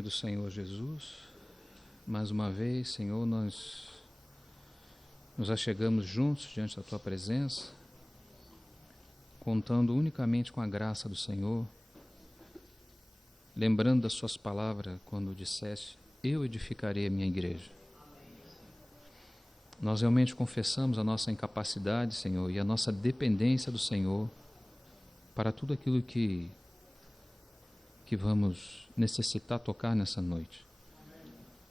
nome do Senhor Jesus, mais uma vez, Senhor, nós nos achegamos juntos diante da Tua presença, contando unicamente com a graça do Senhor, lembrando das Suas palavras quando disseste: eu edificarei a minha igreja. Nós realmente confessamos a nossa incapacidade, Senhor, e a nossa dependência do Senhor para tudo aquilo que vamos necessitar tocar nessa noite.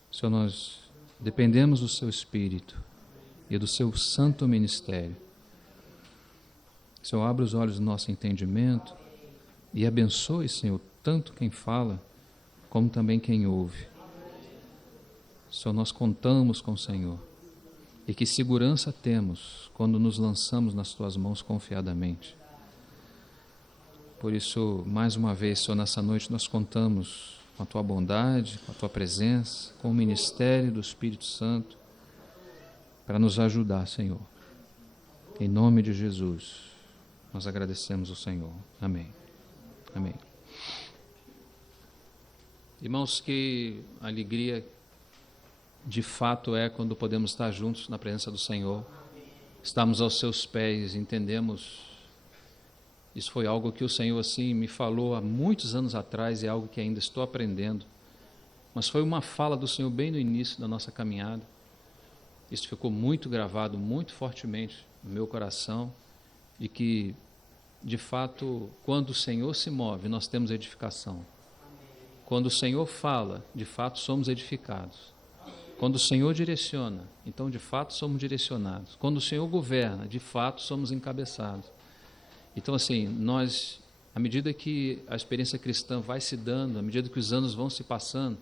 Senhor, nós dependemos do Seu Espírito e do Seu santo ministério. Senhor, abre os olhos do nosso entendimento e abençoe, Senhor, tanto quem fala como também quem ouve. Senhor, nós contamos com o Senhor. E que segurança temos quando nos lançamos nas Tuas mãos confiadamente. Por isso, mais uma vez, Senhor, nessa noite nós contamos com a Tua bondade, com a Tua presença, com o ministério do Espírito Santo, para nos ajudar, Senhor. Em nome de Jesus, nós agradecemos ao Senhor. Amém. Amém. Irmãos, que alegria de fato é quando podemos estar juntos na presença do Senhor, estamos aos Seus pés, entendemos. Isso foi algo que o Senhor assim me falou há muitos anos atrás e é algo que ainda estou aprendendo, mas foi uma fala do Senhor bem no início da nossa caminhada. Isso ficou muito gravado, muito fortemente no meu coração, e que de fato, quando o Senhor se move, nós temos edificação. Quando o Senhor fala, de fato somos edificados. Quando o Senhor direciona, então de fato somos direcionados. Quando o Senhor governa, de fato somos encabeçados. Então assim, nós, à medida que a experiência cristã vai se dando, à medida que os anos vão se passando,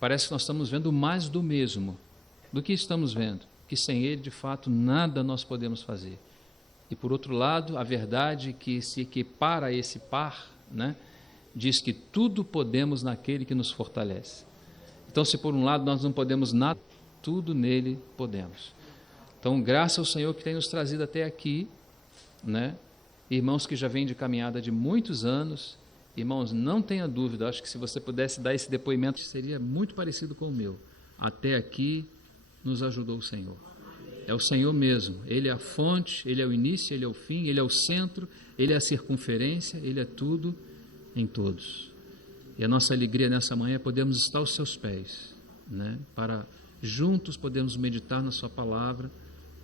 parece que nós estamos vendo mais do mesmo. Do que estamos vendo? Que sem Ele, de fato, nada nós podemos fazer. E por outro lado, a verdade que se equipara a esse par, né, diz que tudo podemos naquele que nos fortalece. Então, se por um lado nós não podemos nada, tudo nele podemos. Então, graças ao Senhor que tem nos trazido até aqui, né? Irmãos que já vêm de caminhada de muitos anos, irmãos, não tenha dúvida, acho que se você pudesse dar esse depoimento, seria muito parecido com o meu. Até aqui nos ajudou o Senhor. É o Senhor mesmo, Ele é a fonte, Ele é o início, Ele é o fim, Ele é o centro, Ele é a circunferência, Ele é tudo em todos. E a nossa alegria nessa manhã é podermos estar aos Seus pés, né? Para juntos podermos meditar na Sua palavra,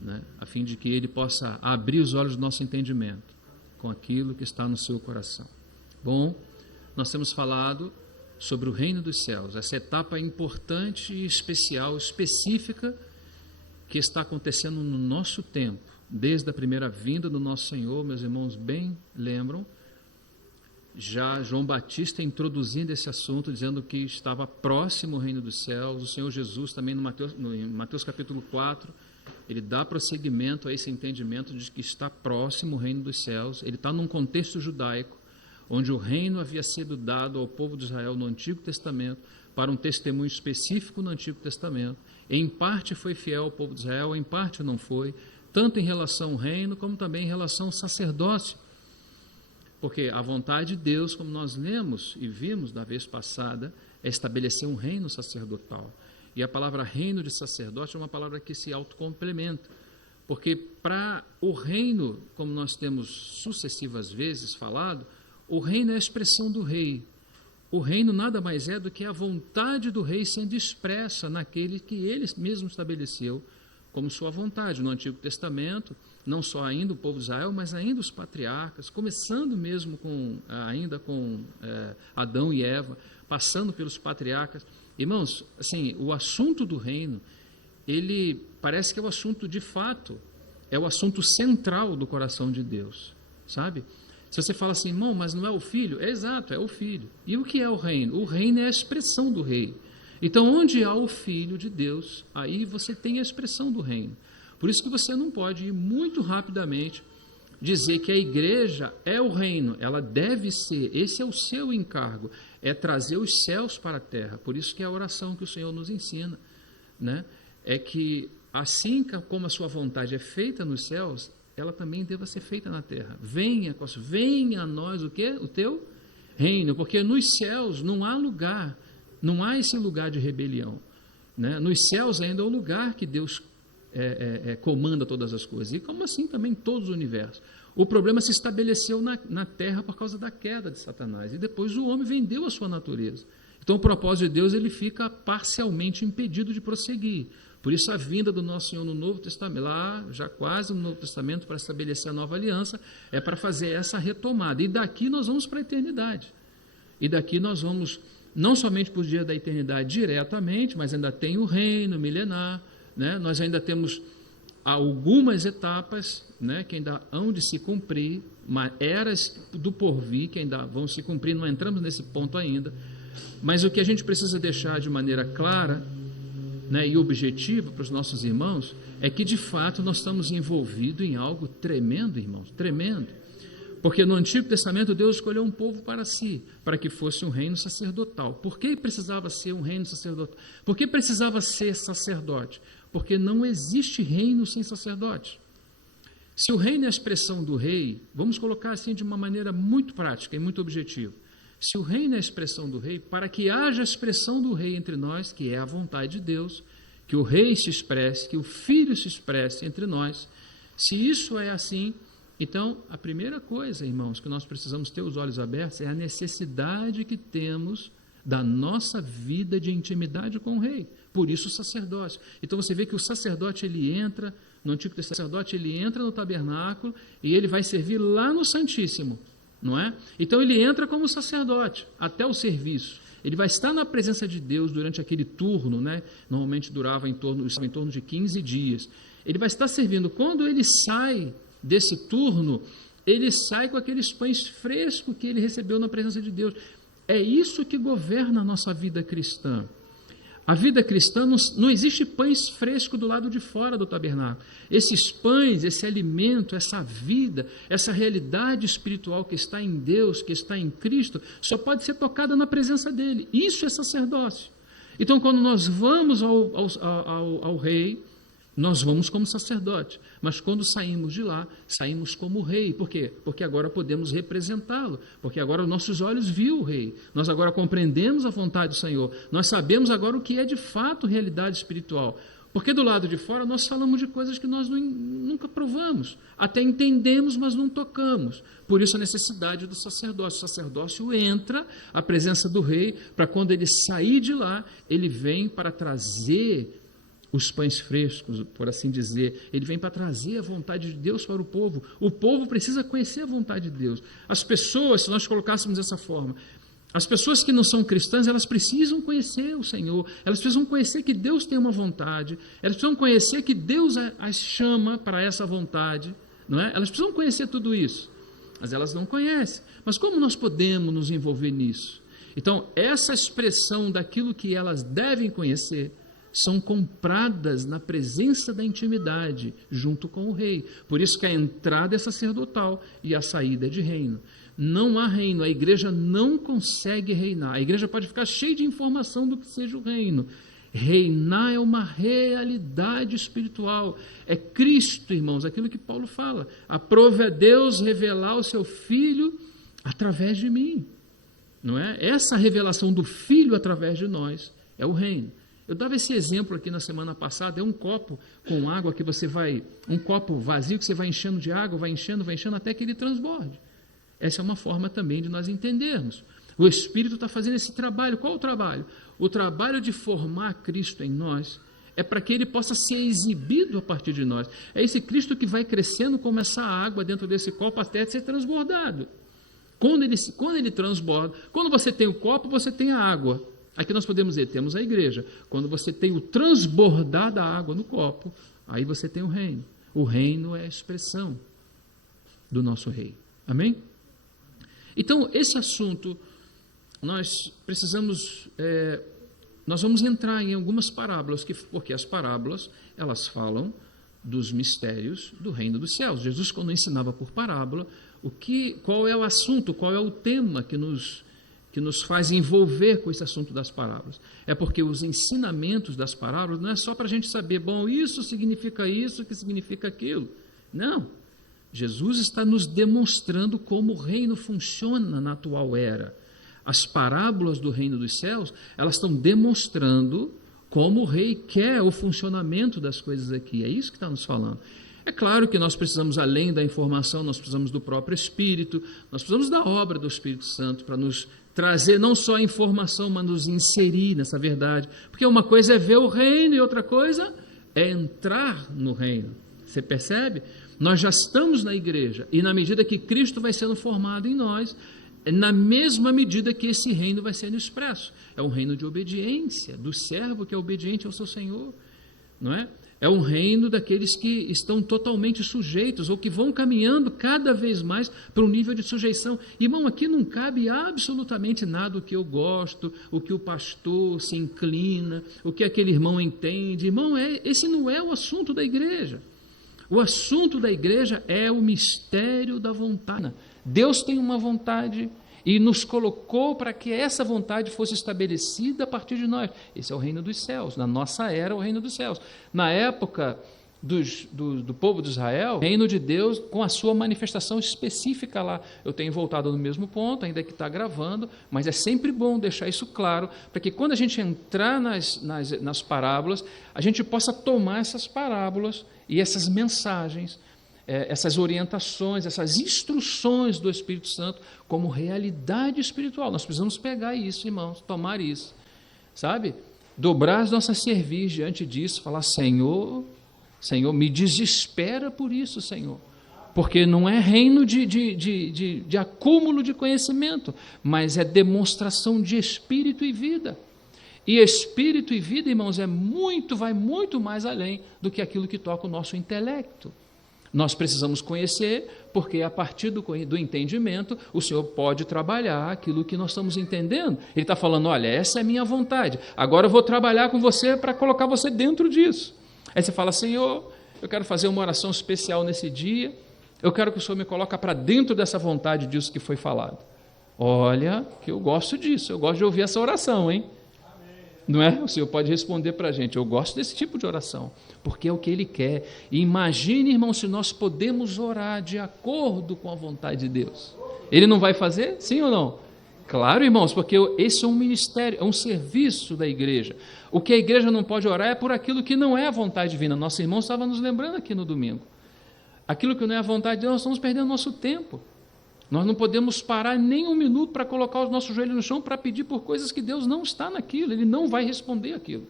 né? A fim de que Ele possa abrir os olhos do nosso entendimento com aquilo que está no seu coração. Bom, nós temos falado sobre o reino dos céus, essa etapa importante e especial, específica, que está acontecendo no nosso tempo, desde a primeira vinda do nosso Senhor. Meus irmãos bem lembram, já João Batista introduzindo esse assunto, dizendo que estava próximo o reino dos céus. O Senhor Jesus também em Mateus capítulo 4, ele dá prosseguimento a esse entendimento de que está próximo o reino dos céus. Ele está num contexto judaico, onde o reino havia sido dado ao povo de Israel no Antigo Testamento, para um testemunho específico no Antigo Testamento. Em parte foi fiel ao povo de Israel, em parte não foi, tanto em relação ao reino, como também em relação ao sacerdócio. Porque a vontade de Deus, como nós lemos e vimos da vez passada, é estabelecer um reino sacerdotal. E a palavra reino de sacerdote é uma palavra que se autocomplementa. Porque para o reino, como nós temos sucessivas vezes falado, o reino é a expressão do rei. O reino nada mais é do que a vontade do rei sendo expressa naquele que ele mesmo estabeleceu como sua vontade. No Antigo Testamento, não só ainda o povo de Israel, mas ainda os patriarcas, começando mesmo ainda com Adão e Eva, passando pelos patriarcas. Irmãos, assim, o assunto do reino, ele parece que é o assunto de fato, é o assunto central do coração de Deus, sabe? Se você fala assim, irmão, mas não é o filho? É exato, é o filho. E o que é o reino? O reino é a expressão do rei. Então, onde há o Filho de Deus, aí você tem a expressão do reino. Por isso que você não pode ir muito rapidamente dizer que a igreja é o reino. Ela deve ser, esse é o seu encargo, é trazer os céus para a terra. Por isso que é a oração que o Senhor nos ensina, né? É que assim como a sua vontade é feita nos céus, ela também deva ser feita na terra. Venha a nós o quê? O teu reino, porque nos céus não há lugar Não há esse lugar de rebelião, né? Nos céus ainda é o lugar que Deus comanda todas as coisas, e como assim também todos os universos. O problema se estabeleceu na terra por causa da queda de Satanás, e depois o homem vendeu a sua natureza. Então o propósito de Deus ele fica parcialmente impedido de prosseguir. Por isso a vinda do nosso Senhor no Novo Testamento, lá já quase no Novo Testamento, para estabelecer a nova aliança, é para fazer essa retomada. E daqui nós vamos para a eternidade. E daqui nós vamos, não somente para os dias da eternidade diretamente, mas ainda tem o reino milenar, né? Nós ainda temos algumas etapas, né, que ainda hão de se cumprir, eras do porvir que ainda vão se cumprir, não entramos nesse ponto ainda. Mas o que a gente precisa deixar de maneira clara, né, e objetiva para os nossos irmãos é que de fato nós estamos envolvidos em algo tremendo, irmãos, tremendo. Porque no Antigo Testamento Deus escolheu um povo para si, para que fosse um reino sacerdotal. Por que precisava ser um reino sacerdotal? Por que precisava ser sacerdote? Porque não existe reino sem sacerdote. Se o reino é a expressão do rei, vamos colocar assim de uma maneira muito prática e muito objetiva. Se o reino é a expressão do rei, para que haja a expressão do rei entre nós, que é a vontade de Deus, que o rei se expresse, que o filho se expresse entre nós, se isso é assim, então a primeira coisa, irmãos, que nós precisamos ter os olhos abertos é a necessidade que temos da nossa vida de intimidade com o rei. Por isso o sacerdócio. Então você vê que o sacerdote ele entra, no Antigo Testamento, o sacerdote ele entra no tabernáculo e ele vai servir lá no Santíssimo. Não é? Então ele entra como sacerdote até o serviço. Ele vai estar na presença de Deus durante aquele turno, né? Normalmente durava em torno de 15 dias. Ele vai estar servindo. Quando ele sai desse turno, ele sai com aqueles pães frescos que ele recebeu na presença de Deus. É isso que governa a nossa vida cristã. A vida cristã não existe pães frescos do lado de fora do tabernáculo. Esses pães, esse alimento, essa vida, essa realidade espiritual que está em Deus, que está em Cristo, só pode ser tocada na presença dele. Isso é sacerdócio. Então, quando nós vamos ao rei, nós vamos como sacerdote, mas quando saímos de lá, saímos como rei. Por quê? Porque agora podemos representá-lo, porque agora nossos olhos viram o rei, nós agora compreendemos a vontade do Senhor, nós sabemos agora o que é de fato realidade espiritual, porque do lado de fora nós falamos de coisas que nós nunca provamos, até entendemos, mas não tocamos. Por isso a necessidade do sacerdócio. O sacerdócio entra à presença do rei, para quando ele sair de lá, ele vem para trazer os pães frescos, por assim dizer. Ele vem para trazer a vontade de Deus para o povo. O povo precisa conhecer a vontade de Deus. As pessoas, se nós colocássemos dessa forma, as pessoas que não são cristãs, elas precisam conhecer o Senhor, elas precisam conhecer que Deus tem uma vontade, elas precisam conhecer que Deus as chama para essa vontade, não é? Elas precisam conhecer tudo isso, mas elas não conhecem. Mas como nós podemos nos envolver nisso? Então, essa expressão daquilo que elas devem conhecer são compradas na presença da intimidade, junto com o rei. Por isso que a entrada é sacerdotal e a saída é de reino. Não há reino, a igreja não consegue reinar. A igreja pode ficar cheia de informação do que seja o reino. Reinar é uma realidade espiritual. É Cristo, irmãos, aquilo que Paulo fala. Aprove a Deus revelar o seu Filho através de mim. Não é? Essa revelação do Filho através de nós é o reino. Eu dava esse exemplo aqui na semana passada, é um copo com água que você vai, um copo vazio que você vai enchendo de água, vai enchendo até que ele transborde. Essa é uma forma também de nós entendermos. O Espírito está fazendo esse trabalho. Qual o trabalho? O trabalho de formar Cristo em nós é para que ele possa ser exibido a partir de nós. É esse Cristo que vai crescendo como essa água dentro desse copo até ser transbordado. Quando ele transborda, quando você tem o copo, você tem a água. Aqui nós podemos dizer, temos a igreja. Quando você tem o transbordar da água no copo, aí você tem o reino. O reino é a expressão do nosso rei. Amém? Então, esse assunto, nós precisamos, nós vamos entrar em algumas parábolas, porque as parábolas, elas falam dos mistérios do reino dos céus. Jesus, quando ensinava por parábola, qual é o assunto, qual é o tema que nos faz envolver com esse assunto das parábolas. É porque os ensinamentos das parábolas não é só para a gente saber, bom, isso significa isso, que significa aquilo. Não. Jesus está nos demonstrando como o reino funciona na atual era. As parábolas do reino dos céus, elas estão demonstrando como o rei quer o funcionamento das coisas aqui. É isso que está nos falando. É claro que nós precisamos, além da informação, nós precisamos do próprio Espírito, nós precisamos da obra do Espírito Santo para nos trazer não só a informação, mas nos inserir nessa verdade. Porque uma coisa é ver o reino e outra coisa é entrar no reino. Você percebe? Nós já estamos na igreja e na medida que Cristo vai sendo formado em nós, na mesma medida que esse reino vai sendo expresso. É um reino de obediência, do servo que é obediente ao seu Senhor, não é? É um reino daqueles que estão totalmente sujeitos ou que vão caminhando cada vez mais para um nível de sujeição. Irmão, aqui não cabe absolutamente nada o que eu gosto, o que o pastor se inclina, o que aquele irmão entende. Irmão, esse não é o assunto da igreja. O assunto da igreja é o mistério da vontade. Deus tem uma vontade e nos colocou para que essa vontade fosse estabelecida a partir de nós. Esse é o reino dos céus. Na nossa era, o reino dos céus. Na época do povo de Israel, o reino de Deus com a sua manifestação específica lá. Eu tenho voltado no mesmo ponto, ainda que está gravando, mas é sempre bom deixar isso claro, para que quando a gente entrar nas parábolas, a gente possa tomar essas parábolas e essas mensagens, essas orientações, essas instruções do Espírito Santo como realidade espiritual. Nós precisamos pegar isso, irmãos, tomar isso, sabe? Dobrar as nossas cerviz diante disso, falar: Senhor, me desespera por isso, Senhor, porque não é reino de acúmulo de conhecimento, mas é demonstração de espírito e vida. E espírito e vida, irmãos, vai muito mais além do que aquilo que toca o nosso intelecto. Nós precisamos conhecer, porque a partir do entendimento, o Senhor pode trabalhar aquilo que nós estamos entendendo. Ele está falando: olha, essa é a minha vontade, agora eu vou trabalhar com você para colocar você dentro disso. Aí você fala: Senhor, eu quero fazer uma oração especial nesse dia, eu quero que o Senhor me coloque para dentro dessa vontade disso que foi falado. Olha, que eu gosto disso, eu gosto de ouvir essa oração, hein? Não é? O Senhor pode responder para a gente: eu gosto desse tipo de oração, porque é o que Ele quer. E imagine, irmão, se nós podemos orar de acordo com a vontade de Deus. Ele não vai fazer? Sim ou não? Claro, irmãos, porque esse é um ministério, é um serviço da igreja. O que a igreja não pode orar é por aquilo que não é a vontade divina. Nosso irmão estava nos lembrando aqui no domingo. Aquilo que não é a vontade de Deus, nós estamos perdendo nosso tempo. Nós não podemos parar nem um minuto para colocar os nossos joelhos no chão para pedir por coisas que Deus não está naquilo, Ele não vai responder aquilo.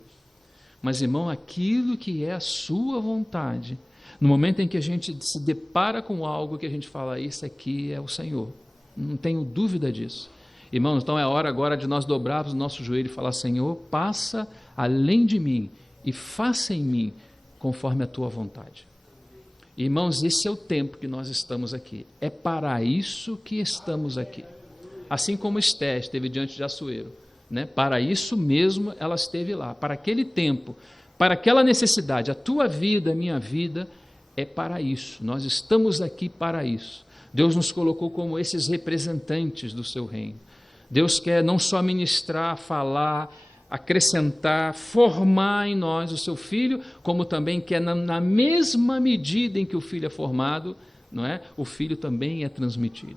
Mas, irmão, aquilo que é a sua vontade, no momento em que a gente se depara com algo que a gente fala: isso aqui é o Senhor, não tenho dúvida disso. Irmãos, então é hora agora de nós dobrarmos o nosso joelho e falar: Senhor, passa além de mim e faça em mim conforme a tua vontade. Irmãos, esse é o tempo que nós estamos aqui. É para isso que estamos aqui. Assim como Esté esteve diante de Assuero, né? Para isso mesmo ela esteve lá, para aquele tempo, para aquela necessidade. A tua vida, a minha vida, é para isso. Nós estamos aqui para isso. Deus nos colocou como esses representantes do seu reino. Deus quer não só ministrar, falar, acrescentar, formar em nós o seu Filho, como também quer, na mesma medida em que o Filho é formado, não é? O Filho também é transmitido.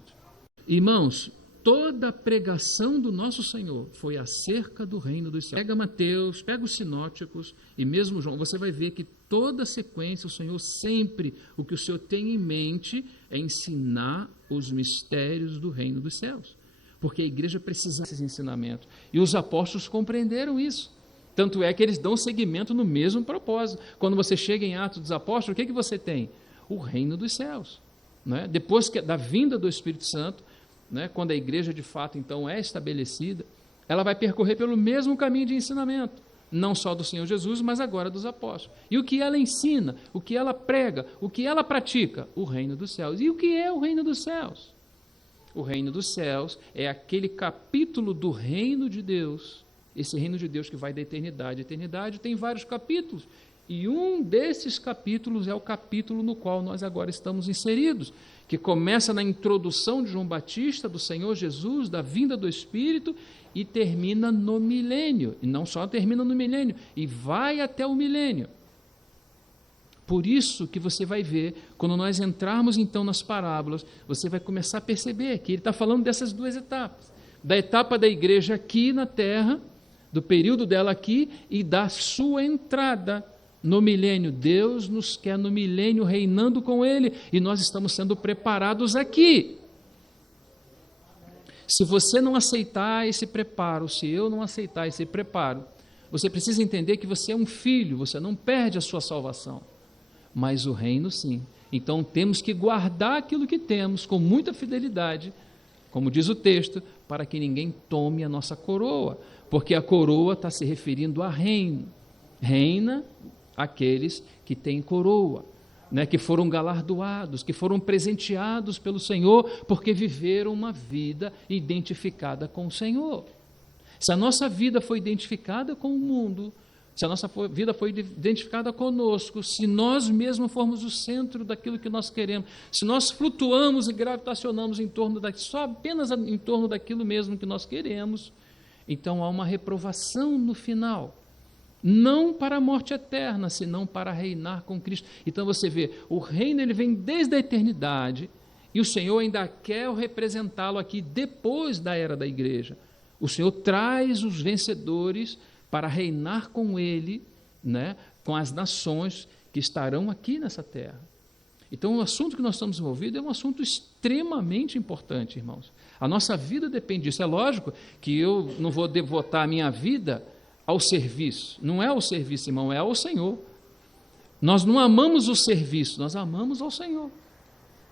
Irmãos, toda a pregação do nosso Senhor foi acerca do reino dos céus. Pega Mateus, pega os sinóticos e mesmo João, você vai ver que toda a sequência, o Senhor sempre, o que o Senhor tem em mente é ensinar os mistérios do reino dos céus. Porque a igreja precisa desses ensinamentos. E os apóstolos compreenderam isso. Tanto é que eles dão seguimento no mesmo propósito. Quando você chega em Atos dos Apóstolos, o que você tem? O reino dos céus. Né? Depois da vinda do Espírito Santo, né? Quando a igreja de fato então é estabelecida, ela vai percorrer pelo mesmo caminho de ensinamento. Não só do Senhor Jesus, mas agora dos apóstolos. E o que ela ensina, o que ela prega, o que ela pratica? O reino dos céus. E o que é o reino dos céus? O reino dos céus é aquele capítulo do reino de Deus, esse reino de Deus que vai da eternidade. A eternidade tem vários capítulos, e um desses capítulos é o capítulo no qual nós agora estamos inseridos, que começa na introdução de João Batista, do Senhor Jesus, da vinda do Espírito, e termina no milênio. E não só termina no milênio, e vai até o milênio. Por isso que você vai ver, quando nós entrarmos então nas parábolas, você vai começar a perceber que ele está falando dessas duas etapas. da etapa da igreja aqui na terra, do período dela aqui e da sua entrada no milênio. Deus nos quer no milênio reinando com Ele e nós estamos sendo preparados aqui. Se você não aceitar esse preparo, se eu não aceitar esse preparo, você precisa entender que você é um filho, você não perde a sua salvação, mas o reino sim. Então temos que guardar aquilo que temos com muita fidelidade, como diz o texto, para que ninguém tome a nossa coroa, porque a coroa está se referindo a reino. Reina aqueles que têm coroa, né, que foram galardoados, que foram presenteados pelo Senhor, porque viveram uma vida identificada com o Senhor. Se a nossa vida foi identificada com o mundo, se a nossa vida foi identificada conosco, se nós mesmos formos o centro daquilo que nós queremos, se nós flutuamos e gravitacionamos em torno só apenas em torno daquilo mesmo que nós queremos, então há uma reprovação no final. Não para a morte eterna, senão para reinar com Cristo. Então você vê, o reino ele vem desde a eternidade e o Senhor ainda quer representá-lo aqui depois da era da igreja. O Senhor traz os vencedores para reinar com Ele, né, com as nações que estarão aqui nessa terra. Então o assunto que nós estamos envolvidos é um assunto extremamente importante, irmãos. A nossa vida depende disso. É lógico que eu não vou devotar a minha vida ao serviço. Não é ao serviço, irmão, é ao Senhor. Nós não amamos o serviço, nós amamos ao Senhor.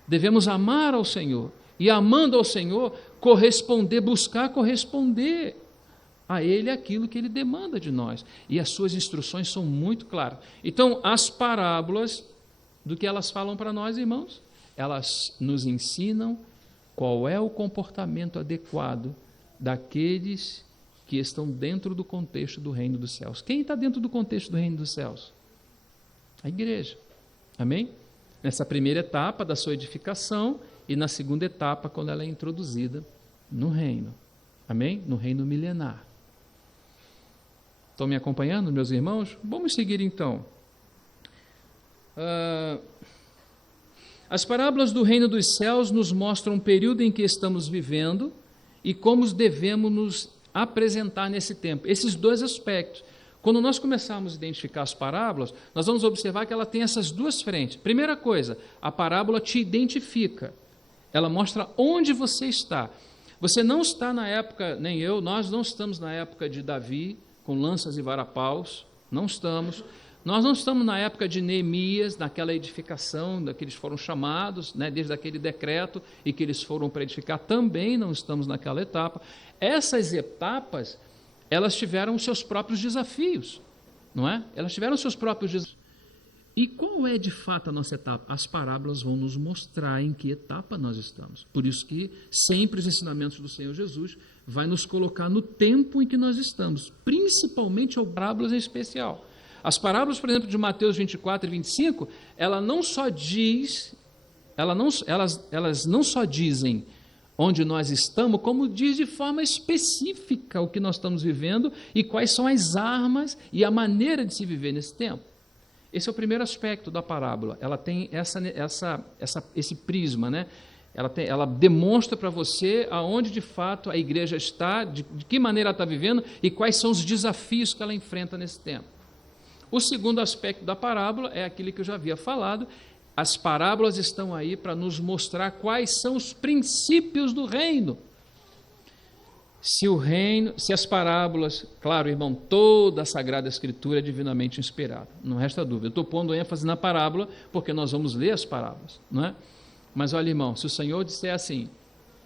Devemos amar ao Senhor. E amando ao Senhor, corresponder, buscar corresponder a Ele aquilo que Ele demanda de nós. E as suas instruções são muito claras. Então, as parábolas, do que elas falam para nós, irmãos? Elas nos ensinam qual é o comportamento adequado daqueles que estão dentro do contexto do reino dos céus. Quem está dentro do contexto do reino dos céus? A igreja. Amém? Nessa primeira etapa da sua edificação e na segunda etapa, quando ela é introduzida no reino. Amém? No reino milenar. Estão me acompanhando, meus irmãos? Vamos seguir então. As parábolas do reino dos céus nos mostram o período em que estamos vivendo e como devemos nos apresentar nesse tempo. Esses dois aspectos. Quando nós começarmos a identificar as parábolas, nós vamos observar que ela tem essas duas frentes. Primeira coisa, a parábola te identifica. Ela mostra onde você está. Você não está na época, nem eu, nós não estamos na época de Davi, com lanças e varapaus, não estamos. Nós não estamos na época de Neemias, naquela edificação, que eles foram chamados, né, desde aquele decreto, e que eles foram para edificar, também não estamos naquela etapa. Essas etapas, elas tiveram os seus próprios desafios, não é? Elas tiveram os seus próprios desafios. E qual é de fato a nossa etapa? As parábolas vão nos mostrar em que etapa nós estamos. Por isso que sempre os ensinamentos do Senhor Jesus vai nos colocar no tempo em que nós estamos, principalmente as parábolas em especial. As parábolas, por exemplo, de Mateus 24 e 25, elas não só dizem onde nós estamos, como diz de forma específica o que nós estamos vivendo e quais são as armas e a maneira de se viver nesse tempo. Esse é o primeiro aspecto da parábola. Ela tem esse prisma, né? Ela demonstra para você aonde de fato a igreja está, de que maneira ela está vivendo e quais são os desafios que ela enfrenta nesse tempo. O segundo aspecto da parábola é aquele que eu já havia falado. As parábolas estão aí para nos mostrar quais são os princípios do reino. Se as parábolas, claro, irmão, toda a Sagrada Escritura é divinamente inspirada, não resta dúvida. Eu estou pondo ênfase na parábola porque nós vamos ler as parábolas, não é? Mas olha, irmão, se o Senhor disser assim,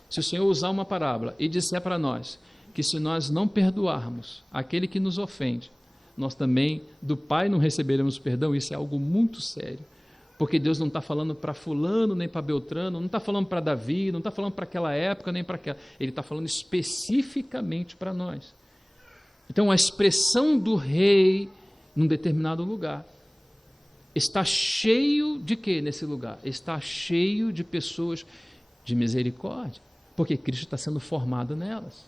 se o Senhor usar uma parábola e disser para nós que se nós não perdoarmos aquele que nos ofende, nós também do Pai não receberemos perdão, isso é algo muito sério. Porque Deus não está falando para fulano, nem para Beltrano, não está falando para Davi, não está falando para aquela época, nem para aquela. Ele está falando especificamente para nós. Então, a expressão do rei num determinado lugar está cheio de quê nesse lugar? Está cheio de pessoas de misericórdia, porque Cristo está sendo formado nelas.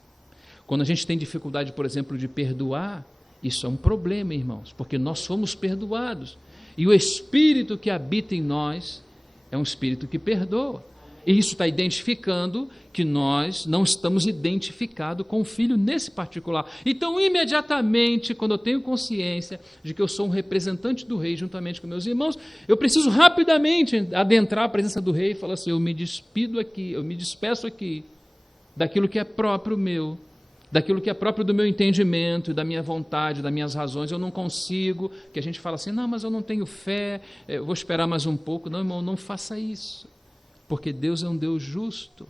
Quando a gente tem dificuldade, por exemplo, de perdoar, isso é um problema, irmãos, porque nós somos perdoados. E o Espírito que habita em nós é um Espírito que perdoa. E isso está identificando que nós não estamos identificados com o Filho nesse particular. Então, imediatamente, quando eu tenho consciência de que eu sou um representante do Rei juntamente com meus irmãos, eu preciso rapidamente adentrar a presença do Rei e falar assim: eu me despido aqui, eu me despeço aqui daquilo que é próprio meu, daquilo que é próprio do meu entendimento, da minha vontade, das minhas razões. Eu não consigo, que a gente fala assim: não, mas eu não tenho fé, eu vou esperar mais um pouco. Não, irmão, não faça isso, porque Deus é um Deus justo,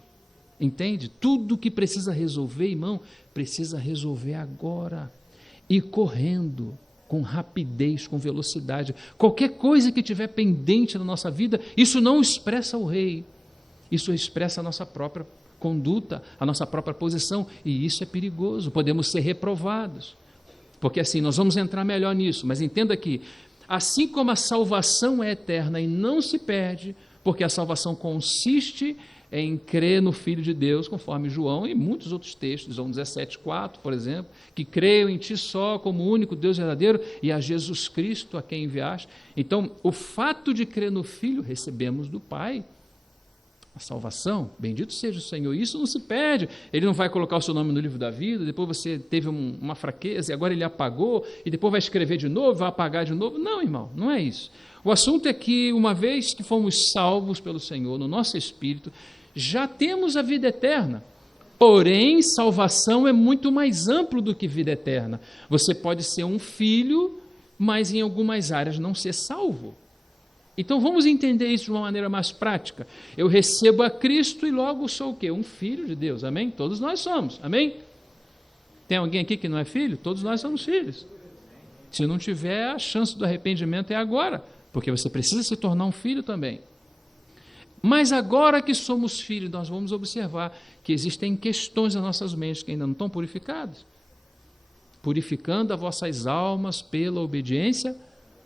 entende? Tudo que precisa resolver, irmão, precisa resolver agora, e correndo, com rapidez, com velocidade. Qualquer coisa que tiver pendente na nossa vida, isso não expressa o Rei, isso expressa a nossa própria conduta, a nossa própria posição, e isso é perigoso, podemos ser reprovados, porque assim, nós vamos entrar melhor nisso, mas entenda que, assim como a salvação é eterna e não se perde, porque a salvação consiste em crer no Filho de Deus, conforme João e muitos outros textos, João 17,4, por exemplo, que creio em ti só como único Deus verdadeiro e a Jesus Cristo a quem enviaste. Então, o fato de crer no Filho, recebemos do Pai a salvação, bendito seja o Senhor, isso não se perde, Ele não vai colocar o seu nome no livro da vida, depois você teve uma fraqueza e agora Ele apagou, e depois vai escrever de novo, vai apagar de novo. Não, irmão, não é isso. O assunto é que, uma vez que fomos salvos pelo Senhor, no nosso espírito, já temos a vida eterna. Porém, salvação é muito mais amplo do que vida eterna. Você pode ser um filho, mas em algumas áreas não ser salvo. Então vamos entender isso de uma maneira mais prática. Eu recebo a Cristo e logo sou o quê? Um filho de Deus, amém? Todos nós somos, amém? Tem alguém aqui que não é filho? Todos nós somos filhos. Se não tiver, a chance do arrependimento é agora, porque você precisa se tornar um filho também. Mas agora que somos filhos, nós vamos observar que existem questões nas nossas mentes que ainda não estão purificadas. Purificando as vossas almas pela obediência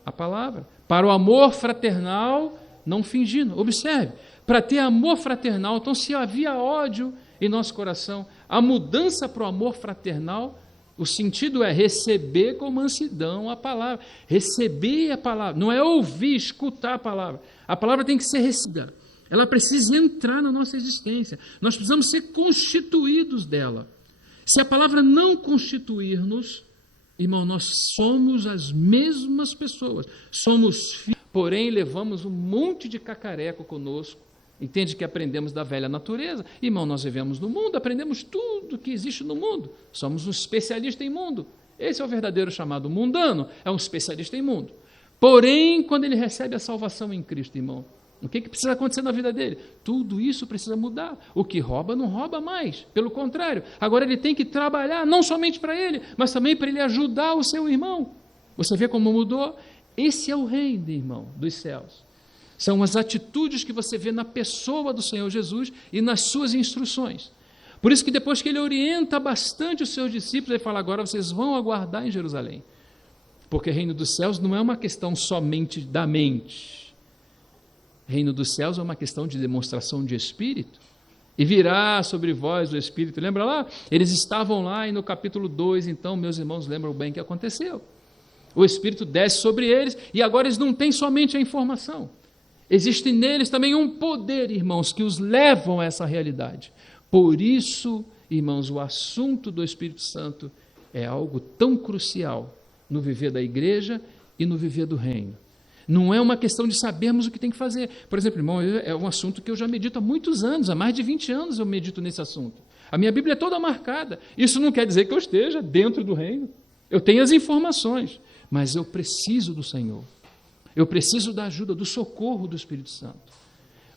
à palavra. Para o amor fraternal, não fingindo. Observe, para ter amor fraternal, então se havia ódio em nosso coração, a mudança para o amor fraternal, o sentido é receber com mansidão a palavra. Receber a palavra, não é ouvir, escutar a palavra tem que ser recebida. Ela precisa entrar na nossa existência. Nós precisamos ser constituídos dela. Se a palavra não constituir-nos, irmão, nós somos as mesmas pessoas. Somos filhos, porém levamos um monte de cacareco conosco. Entende que aprendemos da velha natureza? Irmão, nós vivemos no mundo, aprendemos tudo que existe no mundo. Somos um especialista em mundo. Esse é o verdadeiro chamado mundano, é um especialista em mundo. Porém, quando ele recebe a salvação em Cristo, irmão, o que precisa acontecer na vida dele? Tudo isso precisa mudar. O que rouba, não rouba mais. Pelo contrário, agora ele tem que trabalhar, não somente para ele, mas também para ele ajudar o seu irmão. Você vê como mudou? Esse é o reino, irmão, dos céus. São as atitudes que você vê na pessoa do Senhor Jesus e nas suas instruções. Por isso que depois que ele orienta bastante os seus discípulos, ele fala: agora vocês vão aguardar em Jerusalém. Porque o reino dos céus não é uma questão somente da mente. Reino dos céus é uma questão de demonstração de Espírito. E virá sobre vós o Espírito. Lembra lá? Eles estavam lá e no capítulo 2, então, meus irmãos, lembram bem o que aconteceu. O Espírito desce sobre eles e agora eles não têm somente a informação. Existe neles também um poder, irmãos, que os levam a essa realidade. Por isso, irmãos, o assunto do Espírito Santo é algo tão crucial no viver da igreja e no viver do reino. Não é uma questão de sabermos o que tem que fazer. Por exemplo, irmão, é um assunto que eu já medito há muitos anos, há mais de 20 anos eu medito nesse assunto. A minha Bíblia é toda marcada. Isso não quer dizer que eu esteja dentro do reino. Eu tenho as informações, mas eu preciso do Senhor. Eu preciso da ajuda, do socorro do Espírito Santo.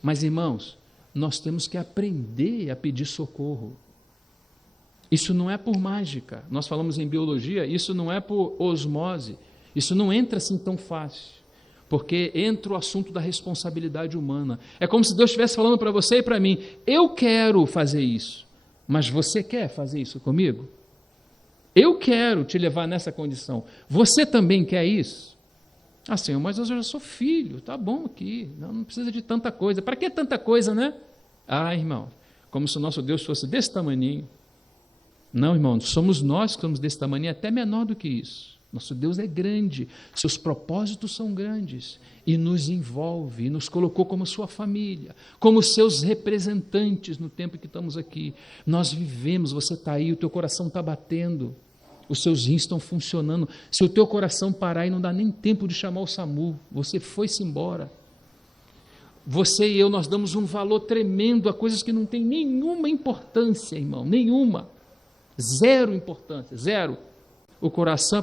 Mas, irmãos, nós temos que aprender a pedir socorro. Isso não é por mágica. Nós falamos em biologia, isso não é por osmose. Isso não entra assim tão fácil. Porque entra o assunto da responsabilidade humana. É como se Deus estivesse falando para você e para mim: eu quero fazer isso, mas você quer fazer isso comigo? Eu quero te levar nessa condição. Você também quer isso? Ah, Senhor, mas eu já sou filho, tá bom aqui, não precisa de tanta coisa. Para que tanta coisa, né? Ah, irmão, como se o nosso Deus fosse desse tamaninho. Não, irmão, somos nós que somos desse tamanho, até menor do que isso. Nosso Deus é grande, seus propósitos são grandes e nos envolve, e nos colocou como sua família, como seus representantes no tempo que estamos aqui. Nós vivemos, você está aí, o teu coração está batendo, os seus rins estão funcionando. Se o teu coração parar e não dá nem tempo de chamar o SAMU, você foi-se embora. Você e eu, nós damos um valor tremendo a coisas que não têm nenhuma importância, irmão, nenhuma. Zero importância, zero. O coração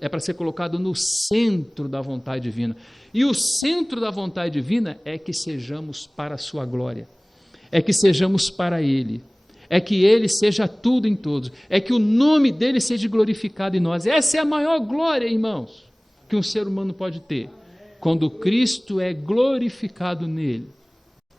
é para ser colocado no centro da vontade divina. E o centro da vontade divina é que sejamos para a sua glória. É que sejamos para Ele. É que Ele seja tudo em todos. É que o nome dEle seja glorificado em nós. Essa é a maior glória, irmãos, que um ser humano pode ter. Quando Cristo é glorificado nele.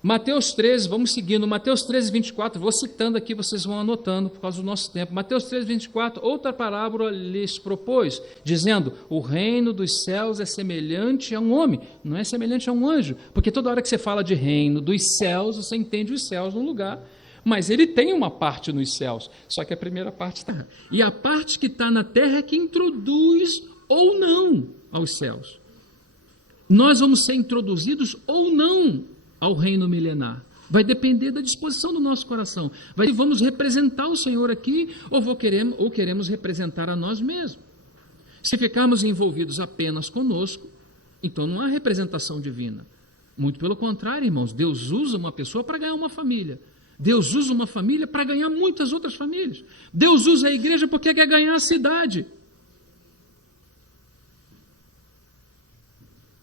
Mateus 13, vamos seguindo, Mateus 13, 24, vou citando aqui, vocês vão anotando por causa do nosso tempo. Mateus 13, 24, outra parábola lhes propôs, dizendo, o reino dos céus é semelhante a um homem, não é semelhante a um anjo, porque toda hora que você fala de reino dos céus, você entende os céus num lugar, mas ele tem uma parte nos céus, só que a primeira parte está. E a parte que está na terra é que introduz ou não aos céus. Nós vamos ser introduzidos ou não ao reino milenar. Vai depender da disposição do nosso coração. Vamos representar o Senhor aqui ou queremos representar a nós mesmos. Se ficarmos envolvidos apenas conosco, então não há representação divina. Muito pelo contrário, irmãos, Deus usa uma pessoa para ganhar uma família. Deus usa uma família para ganhar muitas outras famílias. Deus usa a igreja porque quer ganhar a cidade.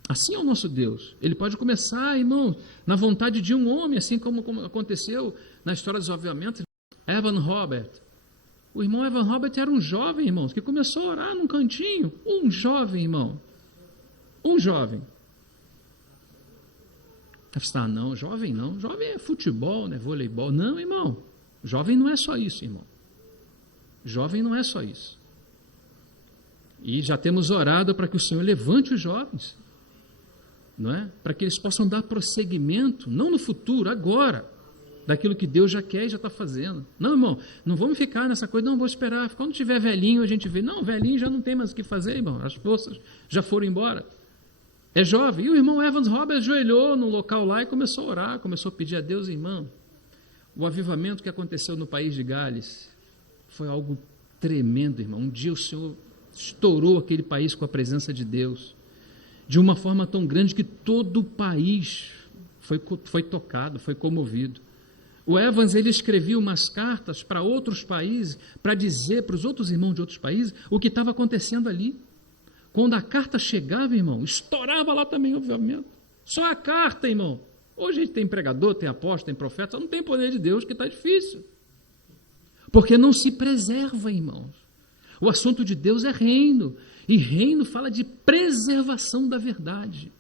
Assim é o nosso Deus. Ele pode começar, irmãos, na vontade de um homem, assim como aconteceu na história dos avivamentos. Evan Robert. O irmão Evan Robert era um jovem, irmãos, que começou a orar num cantinho. Um jovem, irmão. Um jovem. Não, jovem não. Jovem é futebol, né? Voleibol. Não, irmão. Jovem não é só isso, irmão. Jovem não é só isso. E já temos orado para que o Senhor levante os jovens. Não é? Para que eles possam dar prosseguimento, não no futuro, agora, daquilo que Deus já quer e já está fazendo. Não, irmão, não vamos ficar nessa coisa, não, vou esperar, quando tiver velhinho a gente vê. Não, velhinho já não tem mais o que fazer, irmão, as forças já foram embora. É jovem. E o irmão Evans Robert ajoelhou no local lá e começou a orar, começou a pedir a Deus, irmão. O avivamento que aconteceu no país de Gales foi algo tremendo, irmão. Um dia o Senhor estourou aquele país com a presença de Deus, de uma forma tão grande que todo o país foi tocado, foi comovido. O Evans, ele escrevia umas cartas para outros países, para dizer para os outros irmãos de outros países o que estava acontecendo ali. Quando a carta chegava, irmão, estourava lá também o avivamento. Só a carta, irmão. Hoje a gente tem pregador, tem apóstolo, tem profeta, só não tem poder de Deus, que está difícil. Porque não se preserva, irmãos. O assunto de Deus é reino. E reino fala de preservação da verdade,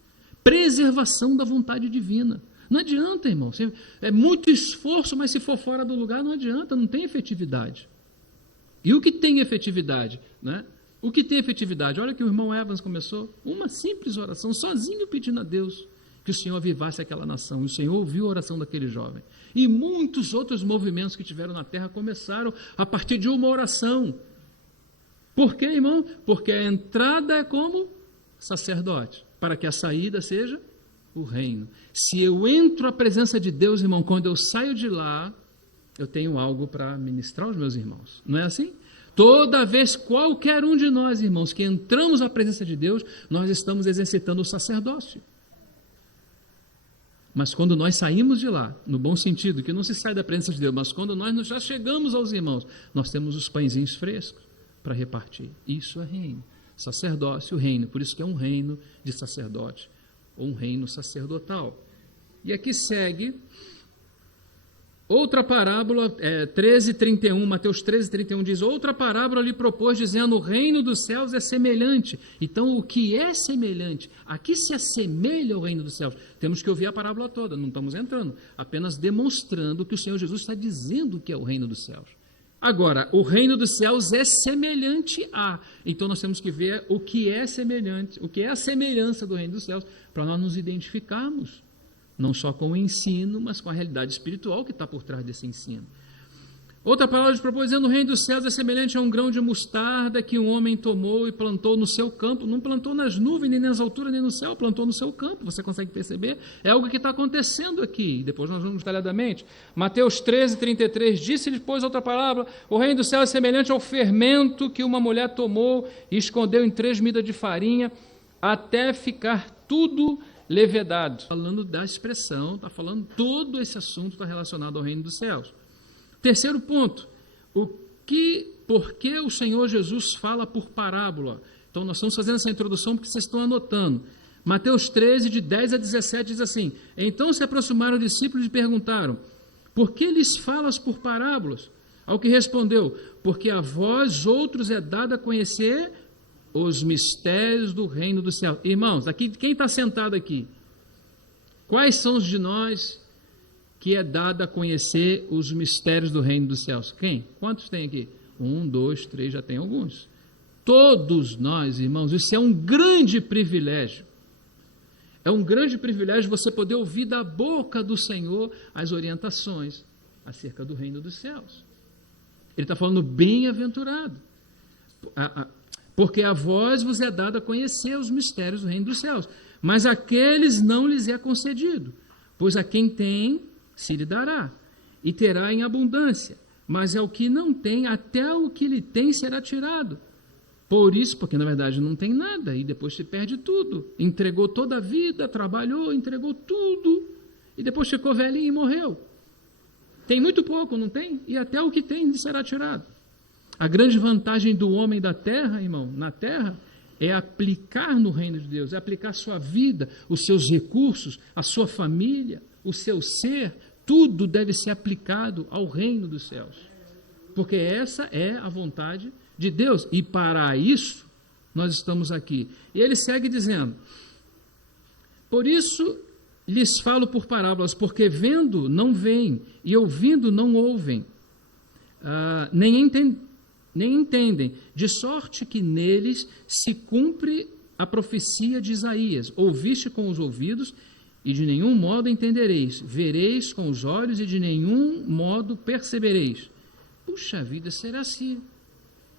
preservação da vontade divina. Não adianta, irmão, é muito esforço, mas se for fora do lugar não adianta, não tem efetividade. E o que tem efetividade? Né? O que tem efetividade? Olha que o irmão Evans começou, uma simples oração, sozinho pedindo a Deus que o Senhor avivasse aquela nação. E o Senhor ouviu a oração daquele jovem. E muitos outros movimentos que tiveram na terra começaram a partir de uma oração. Por quê, irmão? Porque a entrada é como sacerdote, para que a saída seja o reino. Se eu entro à presença de Deus, irmão, quando eu saio de lá, eu tenho algo para ministrar aos meus irmãos. Não é assim? Toda vez, qualquer um de nós, irmãos, que entramos à presença de Deus, nós estamos exercitando o sacerdócio. Mas quando nós saímos de lá, no bom sentido, que não se sai da presença de Deus, mas quando nós já chegamos aos irmãos, nós temos os pãezinhos frescos para repartir. Isso é reino. Sacerdócio, reino. Por isso que é um reino de sacerdote, ou um reino sacerdotal. E aqui segue outra parábola, 13:31, Mateus 13:31 diz, outra parábola lhe propôs, dizendo, o reino dos céus é semelhante. Então, o que é semelhante? A que se assemelha ao reino dos céus? Temos que ouvir a parábola toda, não estamos entrando, apenas demonstrando que o Senhor Jesus está dizendo que é o reino dos céus. Agora, o reino dos céus é semelhante a. Então nós temos que ver o que é semelhante, o que é a semelhança do reino dos céus, para nós nos identificarmos, não só com o ensino, mas com a realidade espiritual que está por trás desse ensino. Outra palavra de propôs, dizendo: o reino dos céus é semelhante a um grão de mostarda que um homem tomou e plantou no seu campo. Não plantou nas nuvens, nem nas alturas, nem no céu, plantou no seu campo. Você consegue perceber? É algo que está acontecendo aqui. Depois nós vamos detalhadamente. Mateus 13, 33, disse depois outra palavra: o reino dos céus é semelhante ao fermento que uma mulher tomou e escondeu em 3 medidas de farinha, até ficar tudo levedado. Falando da expressão, está falando todo esse assunto está relacionado ao reino dos céus. Terceiro ponto, por que o Senhor Jesus fala por parábola? Então nós estamos fazendo essa introdução porque vocês estão anotando. Mateus 13, de 10 a 17, diz assim: então se aproximaram os discípulos e perguntaram: por que lhes falas por parábolas? Ao que respondeu: porque a vós outros é dado a conhecer os mistérios do reino do céu. Irmãos, aqui, quem está sentado aqui? Quais são os de nós que é dado a conhecer os mistérios do reino dos céus? Quem? Quantos tem aqui? 1, 2, 3, já tem alguns. Todos nós, irmãos, isso é um grande privilégio. É um grande privilégio você poder ouvir da boca do Senhor as orientações acerca do reino dos céus. Ele está falando bem-aventurado. Porque a vós vos é dado a conhecer os mistérios do reino dos céus, mas àqueles não lhes é concedido, pois a quem tem se lhe dará, e terá em abundância, mas ao que não tem, até o que lhe tem será tirado. Por isso, porque na verdade não tem nada, e depois se perde tudo. Entregou toda a vida, trabalhou, entregou tudo, e depois ficou velhinho e morreu. Tem muito pouco, não tem? E até o que tem lhe será tirado. A grande vantagem do homem da terra, irmão, na terra, é aplicar no reino de Deus, é aplicar a sua vida, os seus recursos, a sua família, o seu ser, tudo deve ser aplicado ao reino dos céus. Porque essa é a vontade de Deus. E para isso, nós estamos aqui. E ele segue dizendo: por isso lhes falo por parábolas, porque vendo não veem, e ouvindo não ouvem, nem entendem, de sorte que neles se cumpre a profecia de Isaías: ouviste com os ouvidos, e de nenhum modo entendereis, vereis com os olhos, e de nenhum modo percebereis. Puxa vida, será assim?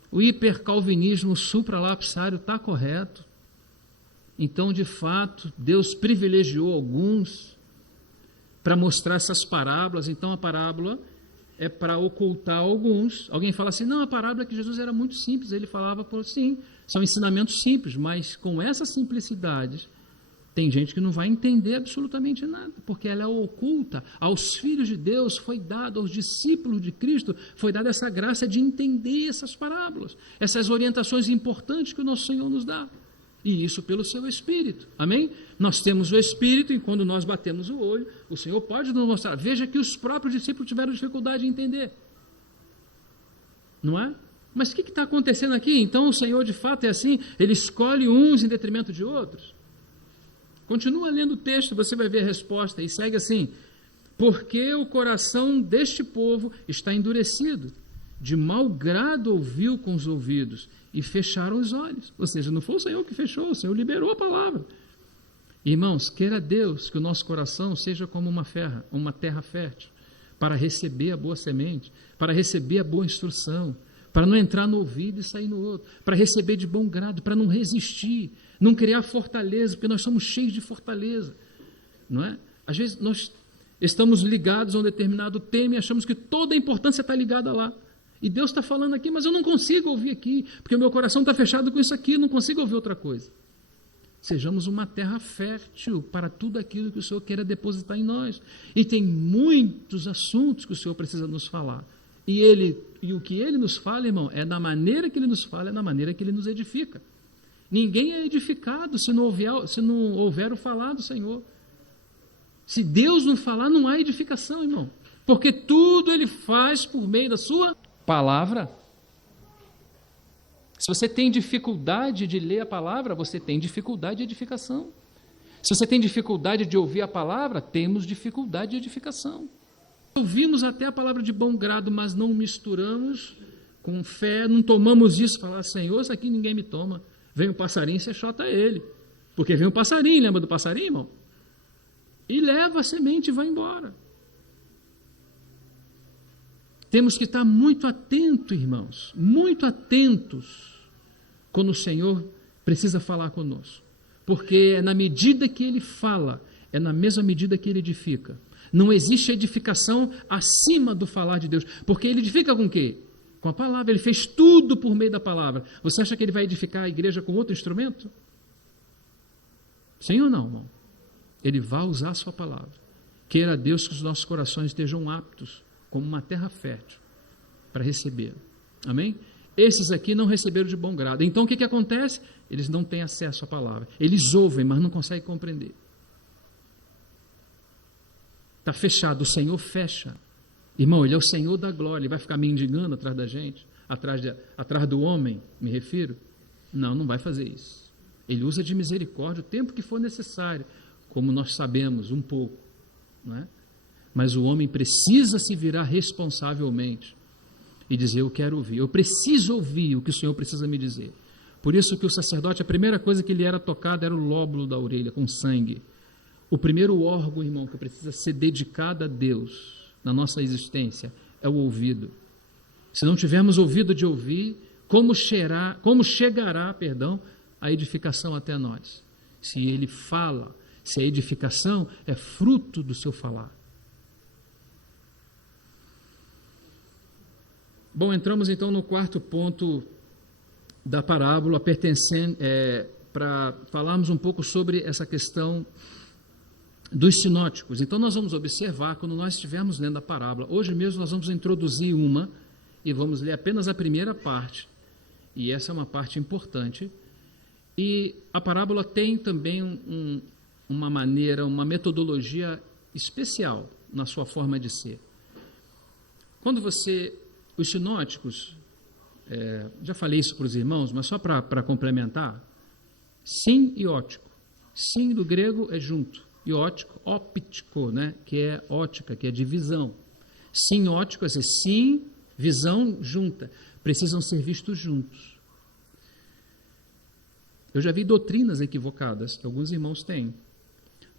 O hipercalvinismo supralapsário está correto? Então, de fato, Deus privilegiou alguns para mostrar essas parábolas. Então, a parábola é para ocultar alguns. Alguém fala assim: não, a parábola que Jesus era muito simples. Ele falava por sim, são ensinamentos simples, mas com essa simplicidade tem gente que não vai entender absolutamente nada, porque ela é oculta. Aos filhos de Deus foi dado, aos discípulos de Cristo foi dada essa graça de entender essas parábolas, essas orientações importantes que o nosso Senhor nos dá. E isso pelo seu Espírito, amém? Nós temos o Espírito, e quando nós batemos o olho, o Senhor pode nos mostrar. Veja que os próprios discípulos tiveram dificuldade em entender, não é? Mas o que está acontecendo aqui? Então o Senhor de fato é assim, Ele escolhe uns em detrimento de outros? Continua lendo o texto, você vai ver a resposta, e segue assim: porque o coração deste povo está endurecido, de mau grado ouviu com os ouvidos, e fecharam os olhos. Ou seja, não foi o Senhor que fechou, o Senhor liberou a palavra. Irmãos, queira Deus que o nosso coração seja como uma terra fértil, para receber a boa semente, para receber a boa instrução, para não entrar no ouvido e sair no outro, para receber de bom grado, para não resistir, não criar fortaleza, porque nós somos cheios de fortaleza, não é? Às vezes nós estamos ligados a um determinado tema e achamos que toda a importância está ligada lá. E Deus está falando aqui, mas eu não consigo ouvir aqui, porque o meu coração está fechado com isso aqui, não consigo ouvir outra coisa. Sejamos uma terra fértil para tudo aquilo que o Senhor queira depositar em nós. E tem muitos assuntos que o Senhor precisa nos falar. E o que Ele nos fala, irmão, é da maneira que Ele nos fala, é da maneira que Ele nos edifica. Ninguém é edificado se não houver o falar do Senhor. Se Deus não falar, não há edificação, irmão. Porque tudo Ele faz por meio da sua palavra. Se você tem dificuldade de ler a palavra, você tem dificuldade de edificação. Se você tem dificuldade de ouvir a palavra, temos dificuldade de edificação. Ouvimos até a palavra de bom grado, mas não misturamos com fé, não tomamos isso, falar: Senhor, isso aqui ninguém me toma. Vem o passarinho, você chota ele. Porque vem o passarinho, lembra do passarinho, irmão? E leva a semente e vai embora. Temos que estar muito atentos, irmãos, muito atentos quando o Senhor precisa falar conosco. Porque é na medida que Ele fala, é na mesma medida que Ele edifica. Não existe edificação acima do falar de Deus. Porque Ele edifica com o quê? Com a palavra. Ele fez tudo por meio da palavra. Você acha que Ele vai edificar a igreja com outro instrumento? Sim ou não, irmão? Ele vai usar a sua palavra. Queira Deus que os nossos corações estejam aptos, como uma terra fértil, para receber. Amém? Esses aqui não receberam de bom grado. Então o que acontece? Eles não têm acesso à palavra. Eles ouvem, mas não conseguem compreender. Está fechado, o Senhor fecha. Irmão, Ele é o Senhor da glória. Ele vai ficar mendigando atrás da gente? Atrás do homem, me refiro? Não, não vai fazer isso. Ele usa de misericórdia o tempo que for necessário, como nós sabemos, um pouco. Não é? Mas o homem precisa se virar responsavelmente e dizer, eu quero ouvir, eu preciso ouvir o que o Senhor precisa me dizer. Por isso que o sacerdote, a primeira coisa que ele era tocado era o lóbulo da orelha, com sangue. O primeiro órgão, irmão, que precisa ser dedicado a Deus na nossa existência é o ouvido. Se não tivermos ouvido de ouvir, como chegará a edificação até nós? Se ele fala, se a edificação é fruto do seu falar. Bom, entramos então no quarto ponto da parábola, para falarmos um pouco sobre essa questão dos sinóticos. Então nós vamos observar, quando nós estivermos lendo a parábola, hoje mesmo nós vamos introduzir uma, e vamos ler apenas a primeira parte, e essa é uma parte importante, e a parábola tem também uma metodologia especial na sua forma de ser. Quando os sinóticos, já falei isso para os irmãos, mas só para complementar, sim e ótico. Sim do grego é junto, e ótico, óptico, né, que é ótica, que é divisão. Sim ótico, é sim, visão junta, precisam ser vistos juntos. Eu já vi doutrinas equivocadas que alguns irmãos têm,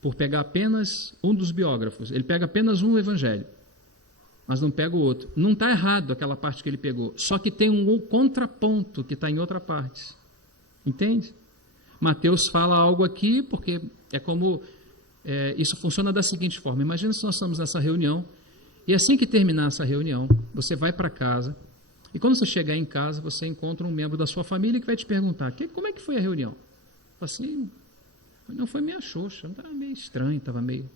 por pegar apenas um dos biógrafos. Ele pega apenas um evangelho, mas não pega o outro. Não está errado aquela parte que ele pegou, só que tem um contraponto que está em outra parte. Entende? Mateus fala algo aqui, porque é como... isso funciona da seguinte forma. Imagina se nós estamos nessa reunião, e assim que terminar essa reunião, você vai para casa, e quando você chegar em casa, você encontra um membro da sua família que vai te perguntar, como é que foi a reunião? Assim, a reunião foi meio xoxa, estava meio estranho, estava meio...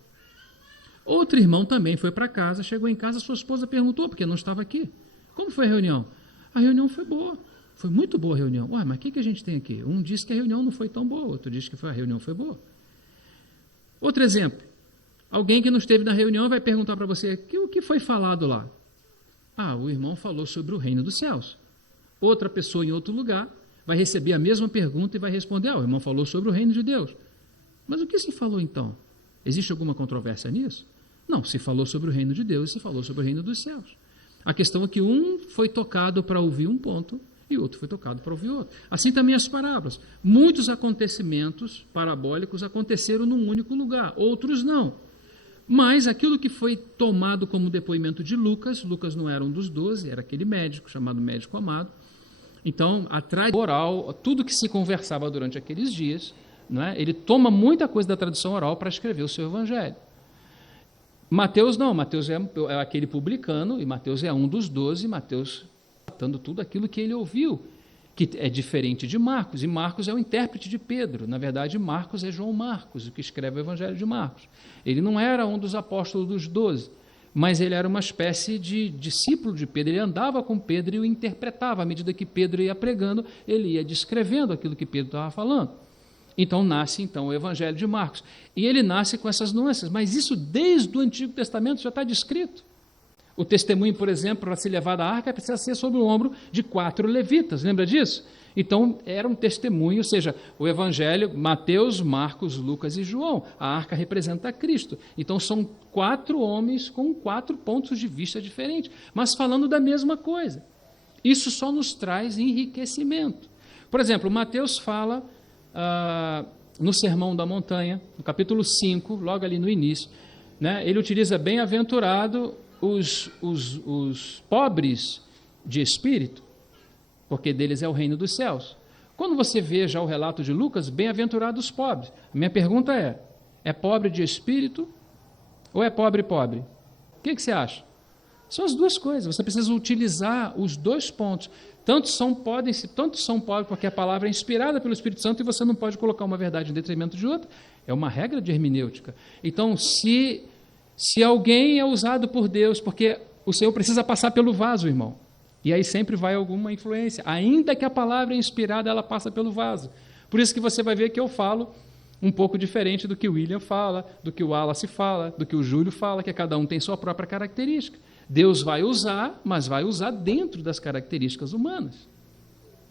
Outro irmão também foi para casa, chegou em casa, sua esposa perguntou, porque não estava aqui. Como foi a reunião? A reunião foi boa, foi muito boa a reunião. Ué, mas o que a gente tem aqui? Um disse que a reunião não foi tão boa, outro disse que a reunião foi boa. Outro exemplo, alguém que não esteve na reunião vai perguntar para você, o que foi falado lá? O irmão falou sobre o reino dos céus. Outra pessoa em outro lugar vai receber a mesma pergunta e vai responder, o irmão falou sobre o reino de Deus. Mas o que se falou então? Existe alguma controvérsia nisso? Não, se falou sobre o reino de Deus, se falou sobre o reino dos céus. A questão é que um foi tocado para ouvir um ponto e outro foi tocado para ouvir outro. Assim também as parábolas. Muitos acontecimentos parabólicos aconteceram num único lugar, outros não. Mas aquilo que foi tomado como depoimento de Lucas não era um dos 12, era aquele médico, chamado médico amado. Então, a tradição oral, tudo que se conversava durante aqueles dias, não é? Ele toma muita coisa da tradição oral para escrever o seu evangelho. Mateus não, Mateus é aquele publicano, e Mateus é um dos 12, Mateus tratando tudo aquilo que ele ouviu, que é diferente de Marcos, e Marcos é o intérprete de Pedro. Na verdade, Marcos é João Marcos, o que escreve o evangelho de Marcos. Ele não era um dos apóstolos dos 12, mas ele era uma espécie de discípulo de Pedro. Ele andava com Pedro e o interpretava. À medida que Pedro ia pregando, ele ia descrevendo aquilo que Pedro estava falando. Então nasce o evangelho de Marcos. E ele nasce com essas nuances, mas isso desde o Antigo Testamento já está descrito. O testemunho, por exemplo, para se levar da arca, precisa ser sobre o ombro de 4 levitas, lembra disso? Então, era um testemunho, ou seja, o evangelho, Mateus, Marcos, Lucas e João, a arca representa Cristo. Então, são 4 homens com 4 pontos de vista diferentes, mas falando da mesma coisa. Isso só nos traz enriquecimento. Por exemplo, Mateus fala no Sermão da Montanha, no capítulo 5, logo ali no início, né, ele utiliza bem-aventurado os pobres de espírito, porque deles é o reino dos céus. Quando você vê já o relato de Lucas, bem-aventurados os pobres. A minha pergunta é pobre de espírito ou é pobre? O que você acha? São as duas coisas, você precisa utilizar os dois pontos. Tanto são pobres porque a palavra é inspirada pelo Espírito Santo e você não pode colocar uma verdade em detrimento de outra. É uma regra de hermenêutica. Então, se alguém é usado por Deus, porque o Senhor precisa passar pelo vaso, irmão. E aí sempre vai alguma influência. Ainda que a palavra é inspirada, ela passa pelo vaso. Por isso que você vai ver que eu falo um pouco diferente do que o William fala, do que o Wallace fala, do que o Júlio fala, que cada um tem sua própria característica. Deus vai usar, mas vai usar dentro das características humanas.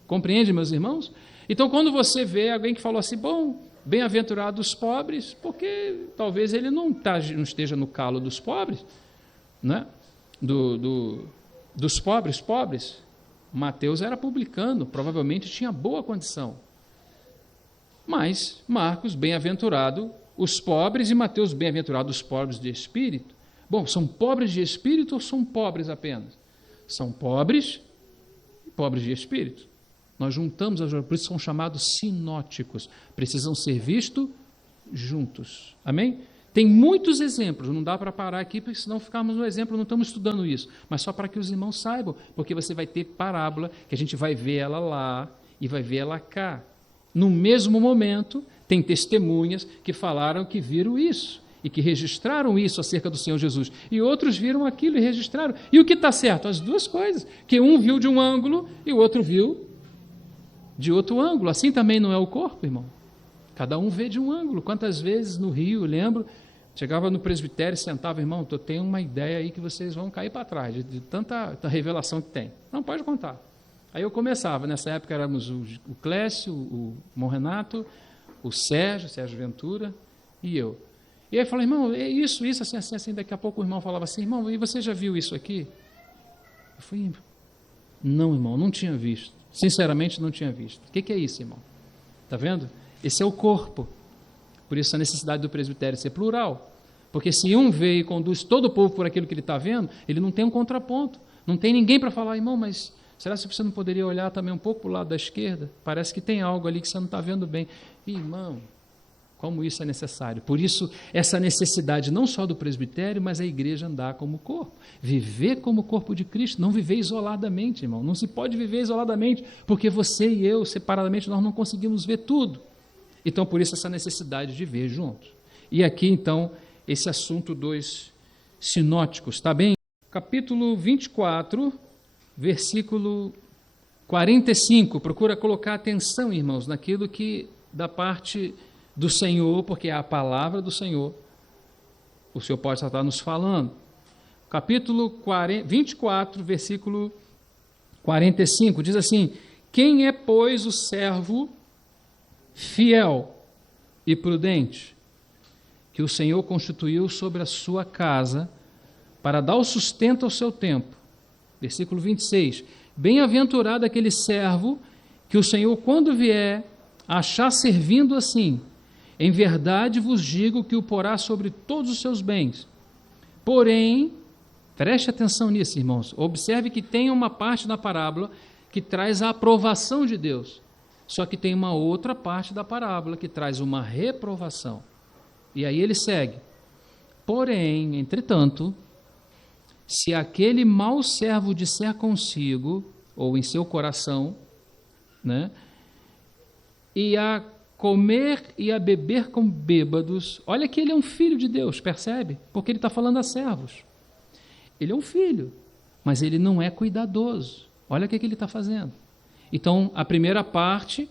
Compreende, meus irmãos? Então, quando você vê alguém que falou assim, bom, bem-aventurados os pobres, porque talvez ele não esteja no calo dos pobres, né? Dos pobres. Mateus era publicano, provavelmente tinha boa condição. Mas Marcos, bem-aventurado os pobres, e Mateus, bem-aventurado os pobres de espírito. Bom, são pobres de espírito ou são pobres apenas? São pobres e pobres de espírito. Nós juntamos, por isso são chamados sinóticos. Precisam ser vistos juntos. Amém? Tem muitos exemplos, não dá para parar aqui, porque senão ficarmos no exemplo, não estamos estudando isso. Mas só para que os irmãos saibam, porque você vai ter parábola, que a gente vai ver ela lá e vai ver ela cá. No mesmo momento, tem testemunhas que falaram que viram isso e que registraram isso acerca do Senhor Jesus. E outros viram aquilo e registraram. E o que está certo? As duas coisas. Que um viu de um ângulo e o outro viu de outro ângulo. Assim também não é o corpo, irmão. Cada um vê de um ângulo. Quantas vezes no Rio, eu lembro, chegava no presbitério e sentava, irmão, eu tenho uma ideia aí que vocês vão cair para trás, de tanta revelação que tem. Não, pode contar. Aí eu começava, nessa época éramos o Clécio, o Mão Renato, o Sérgio Ventura e eu. E aí eu falei, irmão, é isso, assim, daqui a pouco o irmão falava assim, irmão, e você já viu isso aqui? Eu falei, não, irmão, não tinha visto. Sinceramente, não tinha visto. O que é isso, irmão? Está vendo? Esse é o corpo. Por isso a necessidade do presbitério ser plural. Porque se um vê e conduz todo o povo por aquilo que ele está vendo, ele não tem um contraponto. Não tem ninguém para falar, irmão, mas será que você não poderia olhar também um pouco para o lado da esquerda? Parece que tem algo ali que você não está vendo bem. Irmão, como isso é necessário. Por isso, essa necessidade não só do presbitério, mas a igreja andar como corpo. Viver como corpo de Cristo, não viver isoladamente, irmão. Não se pode viver isoladamente, porque você e eu, separadamente, nós não conseguimos ver tudo. Então, por isso, essa necessidade de ver juntos. E aqui, então, esse assunto dos sinóticos, está bem? Capítulo 24, versículo 45. Procura colocar atenção, irmãos, naquilo que da parte do Senhor, porque é a palavra do Senhor, o Senhor pode estar nos falando. Capítulo 24, versículo 45, diz assim, quem é, pois, o servo fiel e prudente, que o Senhor constituiu sobre a sua casa, para dar o sustento ao seu tempo. Versículo 26, bem-aventurado aquele servo, que o Senhor, quando vier, achar servindo assim. Em verdade vos digo que o porá sobre todos os seus bens. Porém, preste atenção nisso, irmãos. Observe que tem uma parte da parábola que traz a aprovação de Deus. Só que tem uma outra parte da parábola que traz uma reprovação. E aí ele segue. Porém, entretanto, se aquele mau servo disser consigo, ou em seu coração, né, e a comer e a beber com bêbados, olha que ele é um filho de Deus, percebe? Porque ele está falando a servos. Ele é um filho, mas ele não é cuidadoso. Olha o que ele está fazendo. Então, a primeira parte,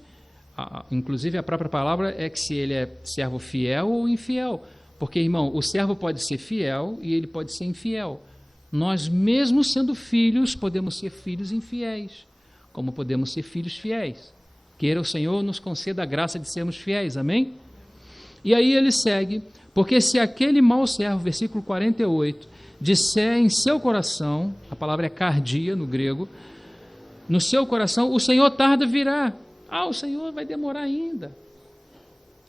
inclusive a própria palavra, é que se ele é servo fiel ou infiel. Porque, irmão, o servo pode ser fiel e ele pode ser infiel. Nós, mesmo sendo filhos, podemos ser filhos infiéis, como podemos ser filhos fiéis. Queira o Senhor nos conceda a graça de sermos fiéis, amém? E aí ele segue, porque se aquele mau servo, versículo 48, disser em seu coração, a palavra é cardia no grego, no seu coração, o Senhor tarda virá. O Senhor vai demorar ainda,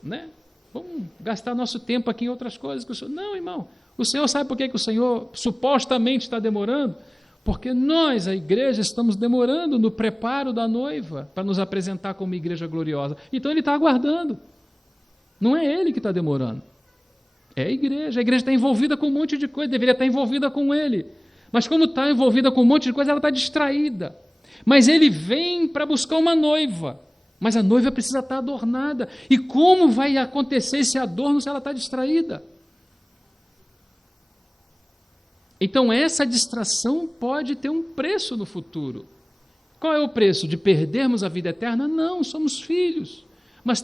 né? Vamos gastar nosso tempo aqui em outras coisas. Não, irmão. O Senhor sabe por que o Senhor supostamente está demorando? Porque nós, a igreja, estamos demorando no preparo da noiva para nos apresentar como igreja gloriosa. Então Ele está aguardando. Não é Ele que está demorando. É a igreja. A igreja está envolvida com um monte de coisa, deveria estar envolvida com Ele. Mas como está envolvida com um monte de coisa, ela está distraída. Mas Ele vem para buscar uma noiva. Mas a noiva precisa estar adornada. E como vai acontecer esse adorno se ela está distraída? Então essa distração pode ter um preço no futuro. Qual é o preço? De perdermos a vida eterna? Não, somos filhos. Mas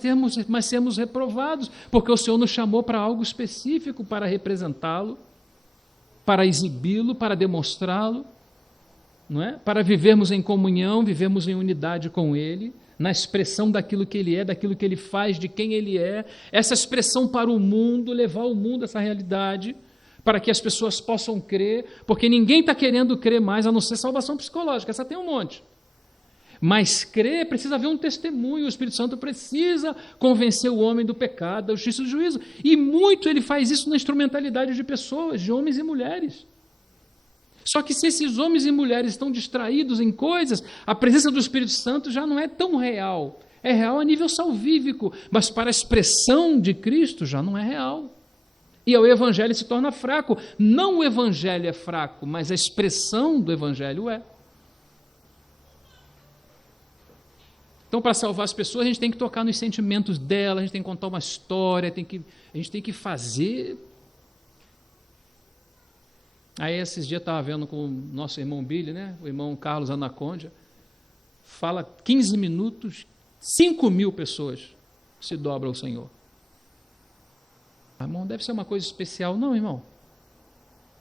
sermos reprovados, porque o Senhor nos chamou para algo específico, para representá-lo, para exibi-lo, para demonstrá-lo, não é? Para vivermos em comunhão, vivermos em unidade com Ele, na expressão daquilo que Ele é, daquilo que Ele faz, de quem Ele é, essa expressão para o mundo, levar o mundo a essa realidade, para que as pessoas possam crer, porque ninguém está querendo crer mais, a não ser salvação psicológica, essa tem um monte. Mas crer precisa haver um testemunho, o Espírito Santo precisa convencer o homem do pecado, da justiça e do juízo. E muito ele faz isso na instrumentalidade de pessoas, de homens e mulheres. Só que se esses homens e mulheres estão distraídos em coisas, a presença do Espírito Santo já não é tão real. É real a nível salvífico, mas para a expressão de Cristo já não é real. E o Evangelho se torna fraco. Não o Evangelho é fraco, mas a expressão do Evangelho é. Então, para salvar as pessoas, a gente tem que tocar nos sentimentos dela, a gente tem que contar uma história, a gente tem que fazer. Aí, esses dias, eu estava vendo com o nosso irmão Billy, né? O irmão Carlos Anacondia, fala 15 minutos, 5.000 pessoas se dobram ao Senhor. Irmão, deve ser uma coisa especial. Não, irmão.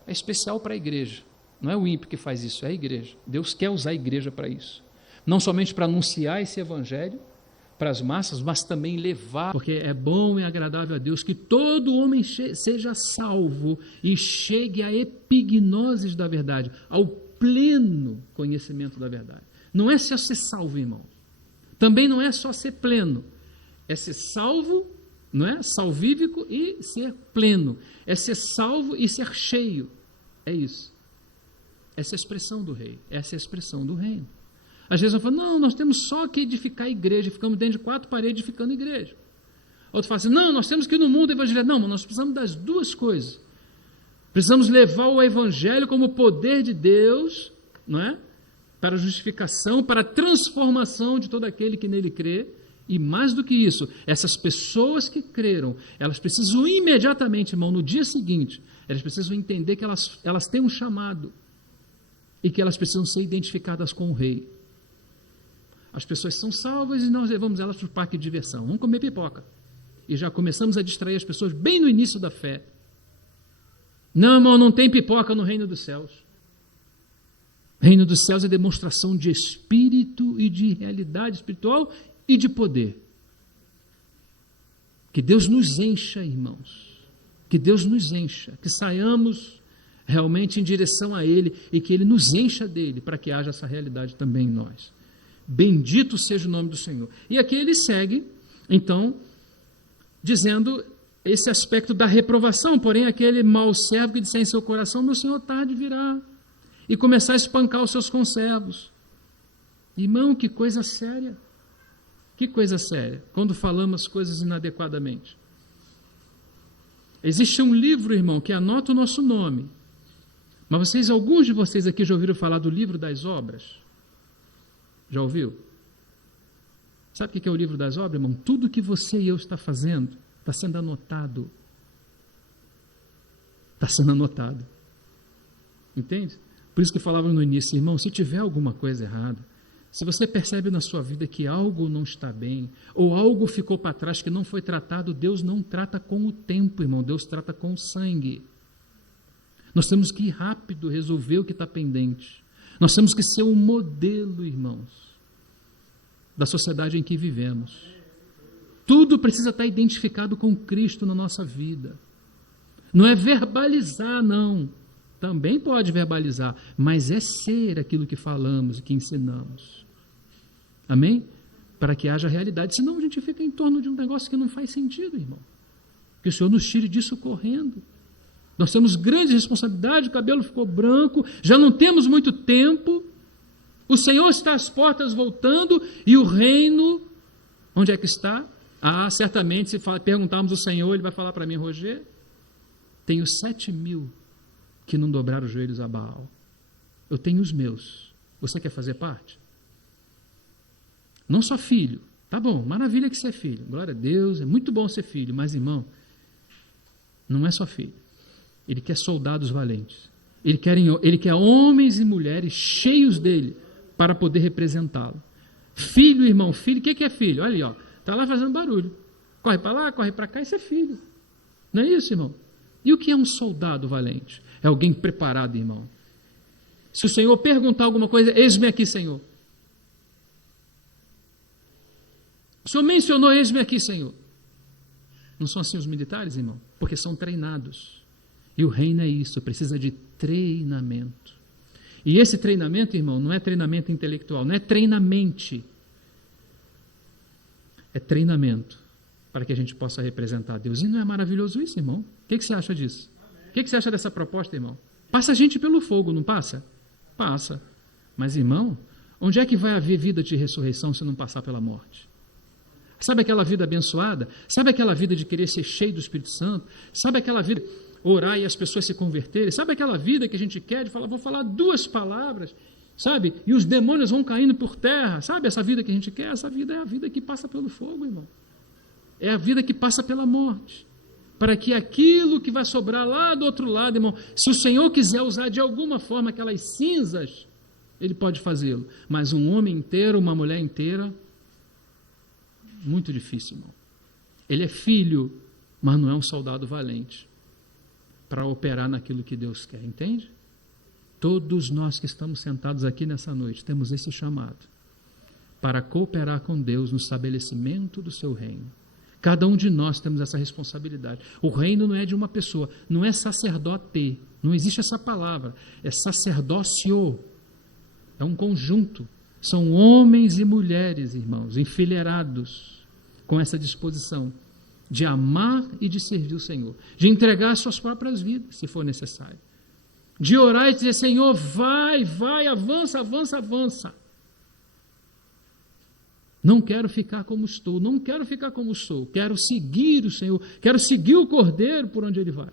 É especial para a igreja. Não é o ímpio que faz isso, é a igreja. Deus quer usar a igreja para isso. Não somente para anunciar esse evangelho para as massas, mas também levar. Porque é bom e agradável a Deus que todo homem seja salvo e chegue à epignose da verdade, ao pleno conhecimento da verdade. Não é só ser salvo, irmão. Também não é só ser pleno. É ser salvo, não é? Salvífico e ser pleno. É ser salvo e ser cheio. É isso. Essa é a expressão do rei. Essa é a expressão do reino. Às vezes eu falo, não, nós temos só que edificar a igreja, ficamos dentro de 4 paredes edificando a igreja. Outro fala assim, não, nós temos que ir no mundo evangelizar. Não, mas nós precisamos das duas coisas. Precisamos levar o evangelho como poder de Deus, não é? Para a justificação, para a transformação de todo aquele que nele crê. E mais do que isso, essas pessoas que creram, elas precisam imediatamente, irmão, no dia seguinte, elas precisam entender que elas têm um chamado e que elas precisam ser identificadas com o rei. As pessoas são salvas e nós levamos elas para o parque de diversão. Vamos comer pipoca. E já começamos a distrair as pessoas bem no início da fé. Não, irmão, não tem pipoca no reino dos céus. Reino dos céus é demonstração de espírito e de realidade espiritual e de poder. Que Deus nos encha, irmãos. Que Deus nos encha. Que saiamos realmente em direção a Ele e que Ele nos encha dele para que haja essa realidade também em nós. Bendito seja o nome do Senhor. E aqui ele segue, então, dizendo esse aspecto da reprovação, porém aquele mau servo que disser em seu coração, meu Senhor tarde virá, e começar a espancar os seus conservos. Irmão, que coisa séria. Que coisa séria, quando falamos coisas inadequadamente. Existe um livro, irmão, que anota o nosso nome. Mas alguns de vocês aqui já ouviram falar do livro das obras? Já ouviu? Sabe o que é o livro das obras, irmão? Tudo que você e eu está fazendo está sendo anotado. Está sendo anotado. Entende? Por isso que falava no início, irmão, se tiver alguma coisa errada, se você percebe na sua vida que algo não está bem, ou algo ficou para trás que não foi tratado, Deus não trata com o tempo, irmão, Deus trata com o sangue. Nós temos que ir rápido resolver o que está pendente. Nós temos que ser um modelo, irmãos, da sociedade em que vivemos. Tudo precisa estar identificado com Cristo na nossa vida. Não é verbalizar, não. Também pode verbalizar, mas é ser aquilo que falamos e que ensinamos. Amém? Para que haja realidade. Senão a gente fica em torno de um negócio que não faz sentido, irmão. Que o Senhor nos tire disso correndo. Nós temos grande responsabilidade, o cabelo ficou branco, já não temos muito tempo, o Senhor está às portas voltando, e o reino, onde é que está? Certamente, se perguntarmos ao Senhor, Ele vai falar para mim, Roger, tenho 7.000 que não dobraram os joelhos a Baal. Eu tenho os meus. Você quer fazer parte? Não só filho. Tá bom, maravilha que você é filho. Glória a Deus, é muito bom ser filho. Mas, irmão, não é só filho. Ele quer soldados valentes. Ele quer homens e mulheres cheios dele para poder representá-lo. Filho, irmão, filho, o que é filho? Olha ali, ó, está lá fazendo barulho. Corre para lá, corre para cá, isso é filho. Não é isso, irmão? E o que é um soldado valente? É alguém preparado, irmão. Se o Senhor perguntar alguma coisa, eis-me aqui, Senhor. O Senhor mencionou, eis-me aqui, Senhor. Não são assim os militares, irmão? Porque são treinados. E o reino é isso, precisa de treinamento. E esse treinamento, irmão, não é treinamento intelectual, não é treinamento. É treinamento para que a gente possa representar Deus. E não é maravilhoso isso, irmão? O que você acha disso? O que você acha dessa proposta, irmão? Passa a gente pelo fogo, não passa? Passa. Mas, irmão, onde é que vai haver vida de ressurreição se não passar pela morte? Sabe aquela vida abençoada? Sabe aquela vida de querer ser cheio do Espírito Santo? Sabe aquela vida de orar e as pessoas se converterem? Sabe aquela vida que a gente quer de falar, vou falar 2 palavras, sabe? E os demônios vão caindo por terra. Sabe essa vida que a gente quer? Essa vida é a vida que passa pelo fogo, irmão. É a vida que passa pela morte. Para que aquilo que vai sobrar lá do outro lado, irmão, se o Senhor quiser usar de alguma forma aquelas cinzas, Ele pode fazê-lo. Mas um homem inteiro, uma mulher inteira, muito difícil, irmão. Ele é filho, mas não é um soldado valente para operar naquilo que Deus quer, entende? Todos nós que estamos sentados aqui nessa noite temos esse chamado para cooperar com Deus no estabelecimento do seu reino. Cada um de nós temos essa responsabilidade. O reino não é de uma pessoa, não é sacerdote, não existe essa palavra, é sacerdócio, é um conjunto. São homens e mulheres, irmãos, enfileirados com essa disposição de amar e de servir o Senhor, de entregar suas próprias vidas, se for necessário, de orar e dizer, Senhor, vai, avança, avança, avança. Não quero ficar como estou, não quero ficar como sou, quero seguir o Senhor, quero seguir o Cordeiro por onde Ele vai.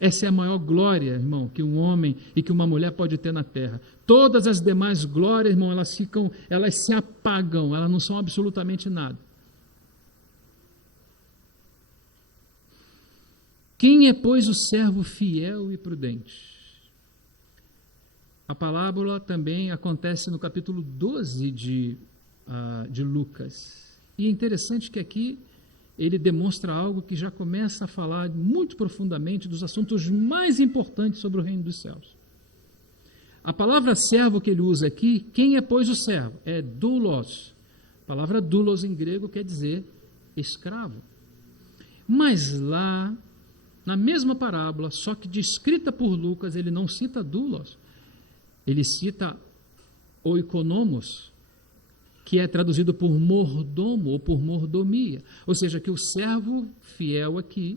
Essa é a maior glória, irmão, que um homem e que uma mulher pode ter na terra. Todas as demais glórias, irmão, elas se apagam, elas não são absolutamente nada. Quem é, pois, o servo fiel e prudente? A parábola também acontece no capítulo 12 de Lucas. E é interessante que aqui ele demonstra algo que já começa a falar muito profundamente dos assuntos mais importantes sobre o reino dos céus. A palavra servo que ele usa aqui, quem é, pois, o servo? É doulos. A palavra doulos em grego quer dizer escravo. Mas lá, na mesma parábola, só que descrita por Lucas, ele não cita doulos. Ele cita oikonomos, que é traduzido por mordomo ou por mordomia. Ou seja, que o servo fiel aqui,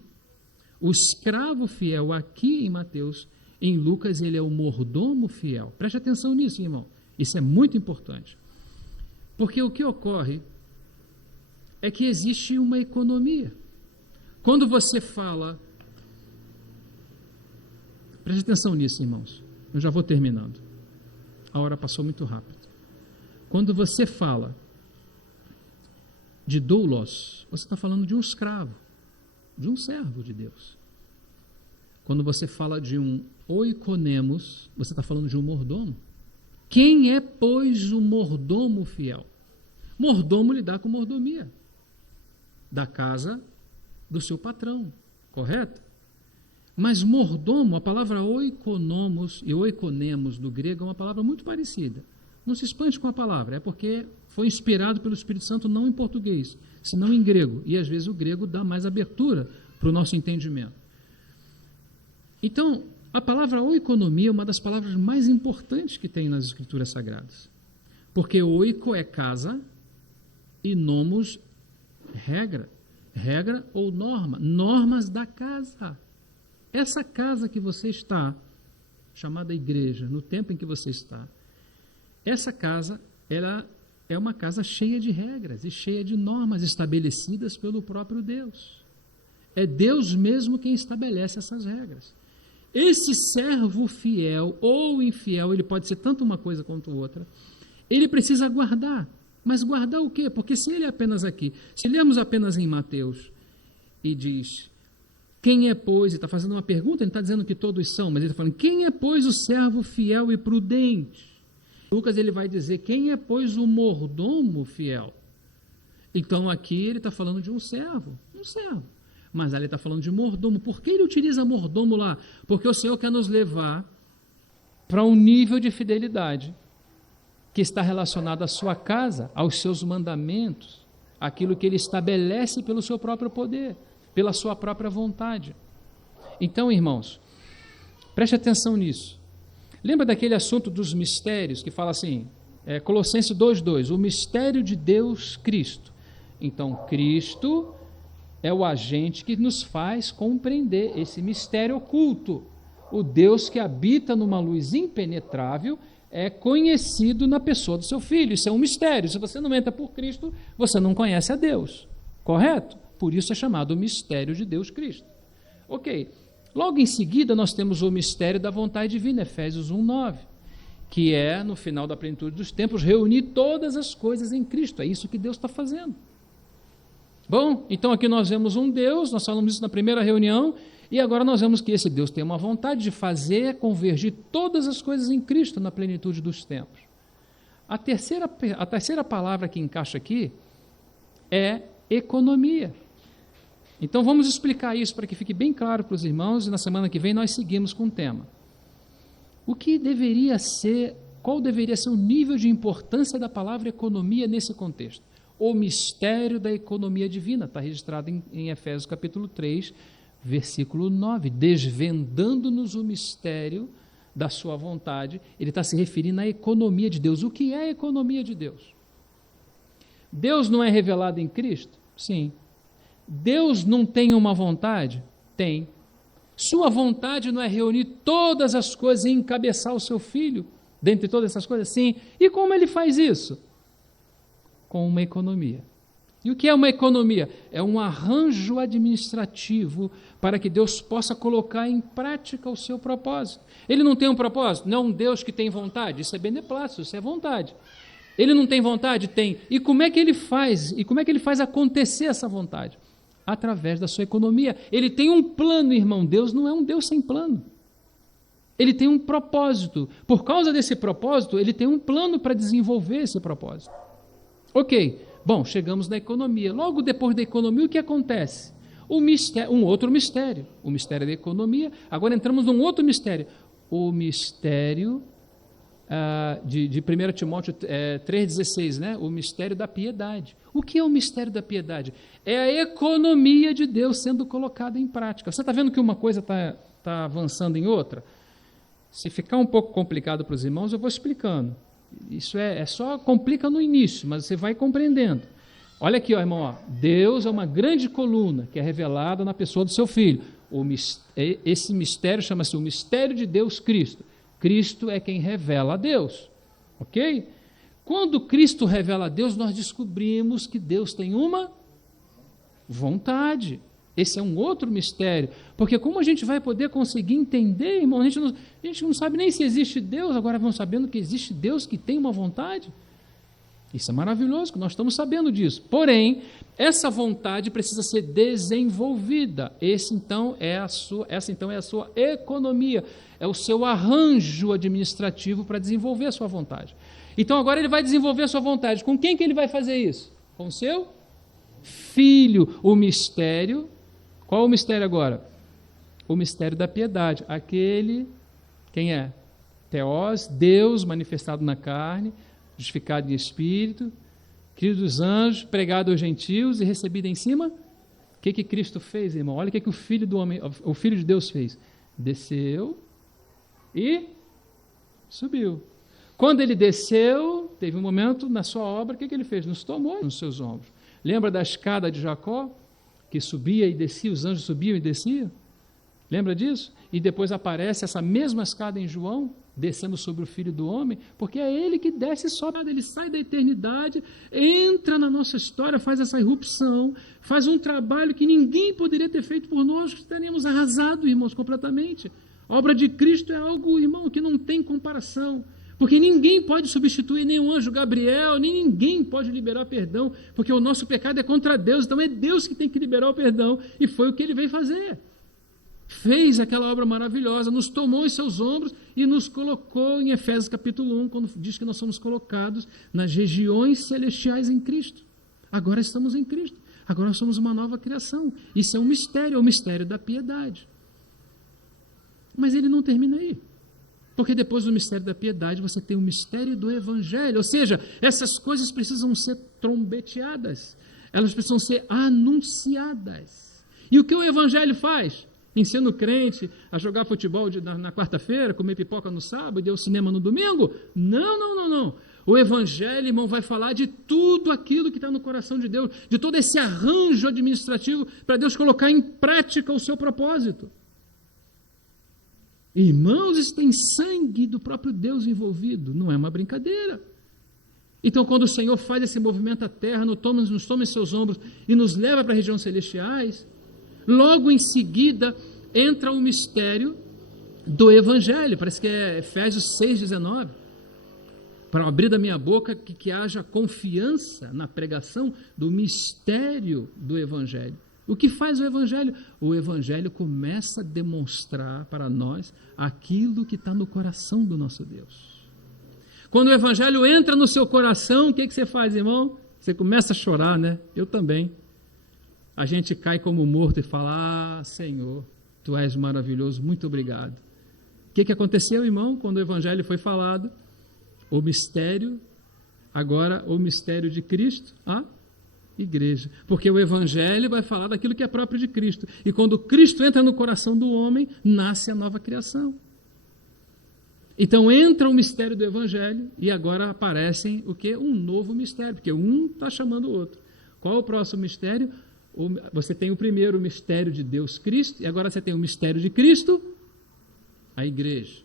o escravo fiel aqui em Mateus, em Lucas ele é o mordomo fiel. Preste atenção nisso, irmão. Isso é muito importante. Porque o que ocorre é que existe uma economia. Quando você fala... Preste atenção nisso, irmãos. Eu já vou terminando. A hora passou muito rápido. Quando você fala de doulos, você está falando de um escravo, de um servo de Deus. Quando você fala de um oikonemos, você está falando de um mordomo. Quem é, pois, o mordomo fiel? Mordomo lida com mordomia da casa do seu patrão, correto? Mas mordomo, a palavra oikonomos e oikonemos do grego é uma palavra muito parecida. Não se espante com a palavra, é porque foi inspirado pelo Espírito Santo não em português, senão em grego. E às vezes o grego dá mais abertura para o nosso entendimento. Então, a palavra oikonomia é uma das palavras mais importantes que tem nas Escrituras Sagradas. Porque oiko é casa e nomos, regra. Regra ou norma? Normas da casa. Essa casa que você está, chamada igreja, no tempo em que você está, essa casa, ela é uma casa cheia de regras e cheia de normas estabelecidas pelo próprio Deus. É Deus mesmo quem estabelece essas regras. Esse servo fiel ou infiel, ele pode ser tanto uma coisa quanto outra, ele precisa guardar. Mas guardar o quê? Porque se ele é apenas aqui, se lemos apenas em Mateus e diz, quem é, pois, ele está fazendo uma pergunta, ele está dizendo que todos são, mas ele está falando, quem é, pois, o servo fiel e prudente? Lucas, ele vai dizer, quem é, pois, o mordomo fiel? Então, aqui ele está falando de um servo. Mas ali ele está falando de mordomo. Por que ele utiliza mordomo lá? Porque o Senhor quer nos levar para um nível de fidelidade que está relacionado à sua casa, aos seus mandamentos, aquilo que ele estabelece pelo seu próprio poder, pela sua própria vontade. Então, irmãos, preste atenção nisso. Lembra daquele assunto dos mistérios, que fala assim, Colossenses 2:2, o mistério de Deus Cristo. Então, Cristo é o agente que nos faz compreender esse mistério oculto. O Deus que habita numa luz impenetrável é conhecido na pessoa do seu Filho. Isso é um mistério. Se você não entra por Cristo, você não conhece a Deus. Correto? Por isso é chamado o mistério de Deus Cristo. Ok. Logo em seguida, nós temos o mistério da vontade divina, Efésios 1:9, que é, no final da plenitude dos tempos, reunir todas as coisas em Cristo. É isso que Deus está fazendo. Bom, então aqui nós vemos um Deus, nós falamos isso na primeira reunião, e agora nós vemos que esse Deus tem uma vontade de fazer convergir todas as coisas em Cristo na plenitude dos tempos. A terceira palavra que encaixa aqui é economia. Então vamos explicar isso para que fique bem claro para os irmãos, e na semana que vem nós seguimos com o tema. Qual deveria ser o nível de importância da palavra economia nesse contexto? O mistério da economia divina, está registrado em Efésios capítulo 3, versículo 9, desvendando-nos o mistério da sua vontade. Ele está se referindo à economia de Deus. O que é a economia de Deus? Deus não é revelado em Cristo? Sim. Deus não tem uma vontade? Tem. Sua vontade não é reunir todas as coisas e encabeçar o seu Filho, dentre todas essas coisas? Sim. E como ele faz isso? Com uma economia. E o que é uma economia? É um arranjo administrativo para que Deus possa colocar em prática o seu propósito. Ele não tem um propósito? Não é um Deus que tem vontade? Isso é beneplácito, isso é vontade. Ele não tem vontade? Tem. E como é que ele faz? E como é que ele faz acontecer essa vontade? Através da sua economia. Ele tem um plano, irmão. Deus não é um Deus sem plano. Ele tem um propósito. Por causa desse propósito, ele tem um plano para desenvolver esse propósito. Ok, bom, chegamos na economia. Logo depois da economia, o que acontece? Um outro mistério, o mistério da economia. Agora entramos num outro mistério, o mistério de 1 Timóteo 3,16, né? O mistério da piedade. O que é o mistério da piedade? É a economia de Deus sendo colocada em prática. Você está vendo que uma coisa está avançando em outra? Se ficar um pouco complicado para os irmãos, eu vou explicando. Isso só complica no início, mas você vai compreendendo. Olha aqui, ó, irmão, ó. Deus é uma grande coluna que é revelada na pessoa do seu Filho. Esse mistério chama-se o mistério de Deus Cristo. Cristo é quem revela a Deus, ok? Quando Cristo revela a Deus, nós descobrimos que Deus tem uma vontade. Esse é um outro mistério, porque como a gente vai poder conseguir entender, irmão? A gente não sabe nem se existe Deus, agora vamos sabendo que existe Deus que tem uma vontade. Isso é maravilhoso, nós estamos sabendo disso. Porém, essa vontade precisa ser desenvolvida. Essa então é a sua economia, é o seu arranjo administrativo para desenvolver a sua vontade. Então agora ele vai desenvolver a sua vontade. Com quem que ele vai fazer isso? Com o seu Filho. O mistério. Qual é o mistério agora? O mistério da piedade. Quem é? Theos, Deus manifestado na carne, justificado em espírito, querido dos anjos, pregado aos gentios e recebido em cima. O que Cristo fez, irmão? Olha o que o Filho de Deus fez. Desceu e subiu. Quando ele desceu, teve um momento na sua obra, o que ele fez? Nos tomou nos seus ombros. Lembra da escada de Jacó? O que subia e descia, os anjos subiam e desciam. Lembra disso? E depois aparece essa mesma escada em João, descendo sobre o Filho do Homem, porque é ele que desce e sobe, ele sai da eternidade, entra na nossa história, faz essa irrupção, faz um trabalho que ninguém poderia ter feito por nós, que estaríamos arrasados, irmãos, completamente. A obra de Cristo é algo, irmão, que não tem comparação, porque ninguém pode substituir nem o anjo Gabriel, nem ninguém pode liberar perdão, porque o nosso pecado é contra Deus, então é Deus que tem que liberar o perdão, e foi o que ele veio fazer. Fez aquela obra maravilhosa, nos tomou em seus ombros e nos colocou em Efésios capítulo 1, quando diz que nós somos colocados nas regiões celestiais em Cristo. Agora estamos em Cristo, agora nós somos uma nova criação. Isso é um mistério, é o mistério da piedade. Mas ele não termina aí, porque depois do mistério da piedade você tem o mistério do Evangelho, ou seja, essas coisas precisam ser trombeteadas, elas precisam ser anunciadas. E o que o Evangelho faz? Ensina o crente a jogar futebol na quarta-feira, comer pipoca no sábado e ir ao cinema no domingo? Não. O Evangelho, irmão, vai falar de tudo aquilo que está no coração de Deus, de todo esse arranjo administrativo para Deus colocar em prática o seu propósito. Irmãos, isso tem sangue do próprio Deus envolvido, não é uma brincadeira. Então, quando o Senhor faz esse movimento à terra, nos toma em seus ombros e nos leva para as regiões celestiais, logo em seguida entra o mistério do Evangelho, parece que é Efésios 6,19, para abrir da minha boca que haja confiança na pregação do mistério do Evangelho. O que faz o Evangelho? O Evangelho começa a demonstrar para nós aquilo que está no coração do nosso Deus. Quando o Evangelho entra no seu coração, o que você faz, irmão? Você começa a chorar, né? Eu também. A gente cai como morto e fala: Senhor, Tu és maravilhoso, muito obrigado. O que aconteceu, irmão, quando o Evangelho foi falado? O mistério, agora o mistério de Cristo, a igreja. Porque o Evangelho vai falar daquilo que é próprio de Cristo. E quando Cristo entra no coração do homem, nasce a nova criação. Então entra o mistério do Evangelho e agora aparecem o quê? Um novo mistério, porque um está chamando o outro. Qual é o próximo mistério? Você tem o primeiro, o mistério de Deus Cristo, e agora você tem o mistério de Cristo, a igreja.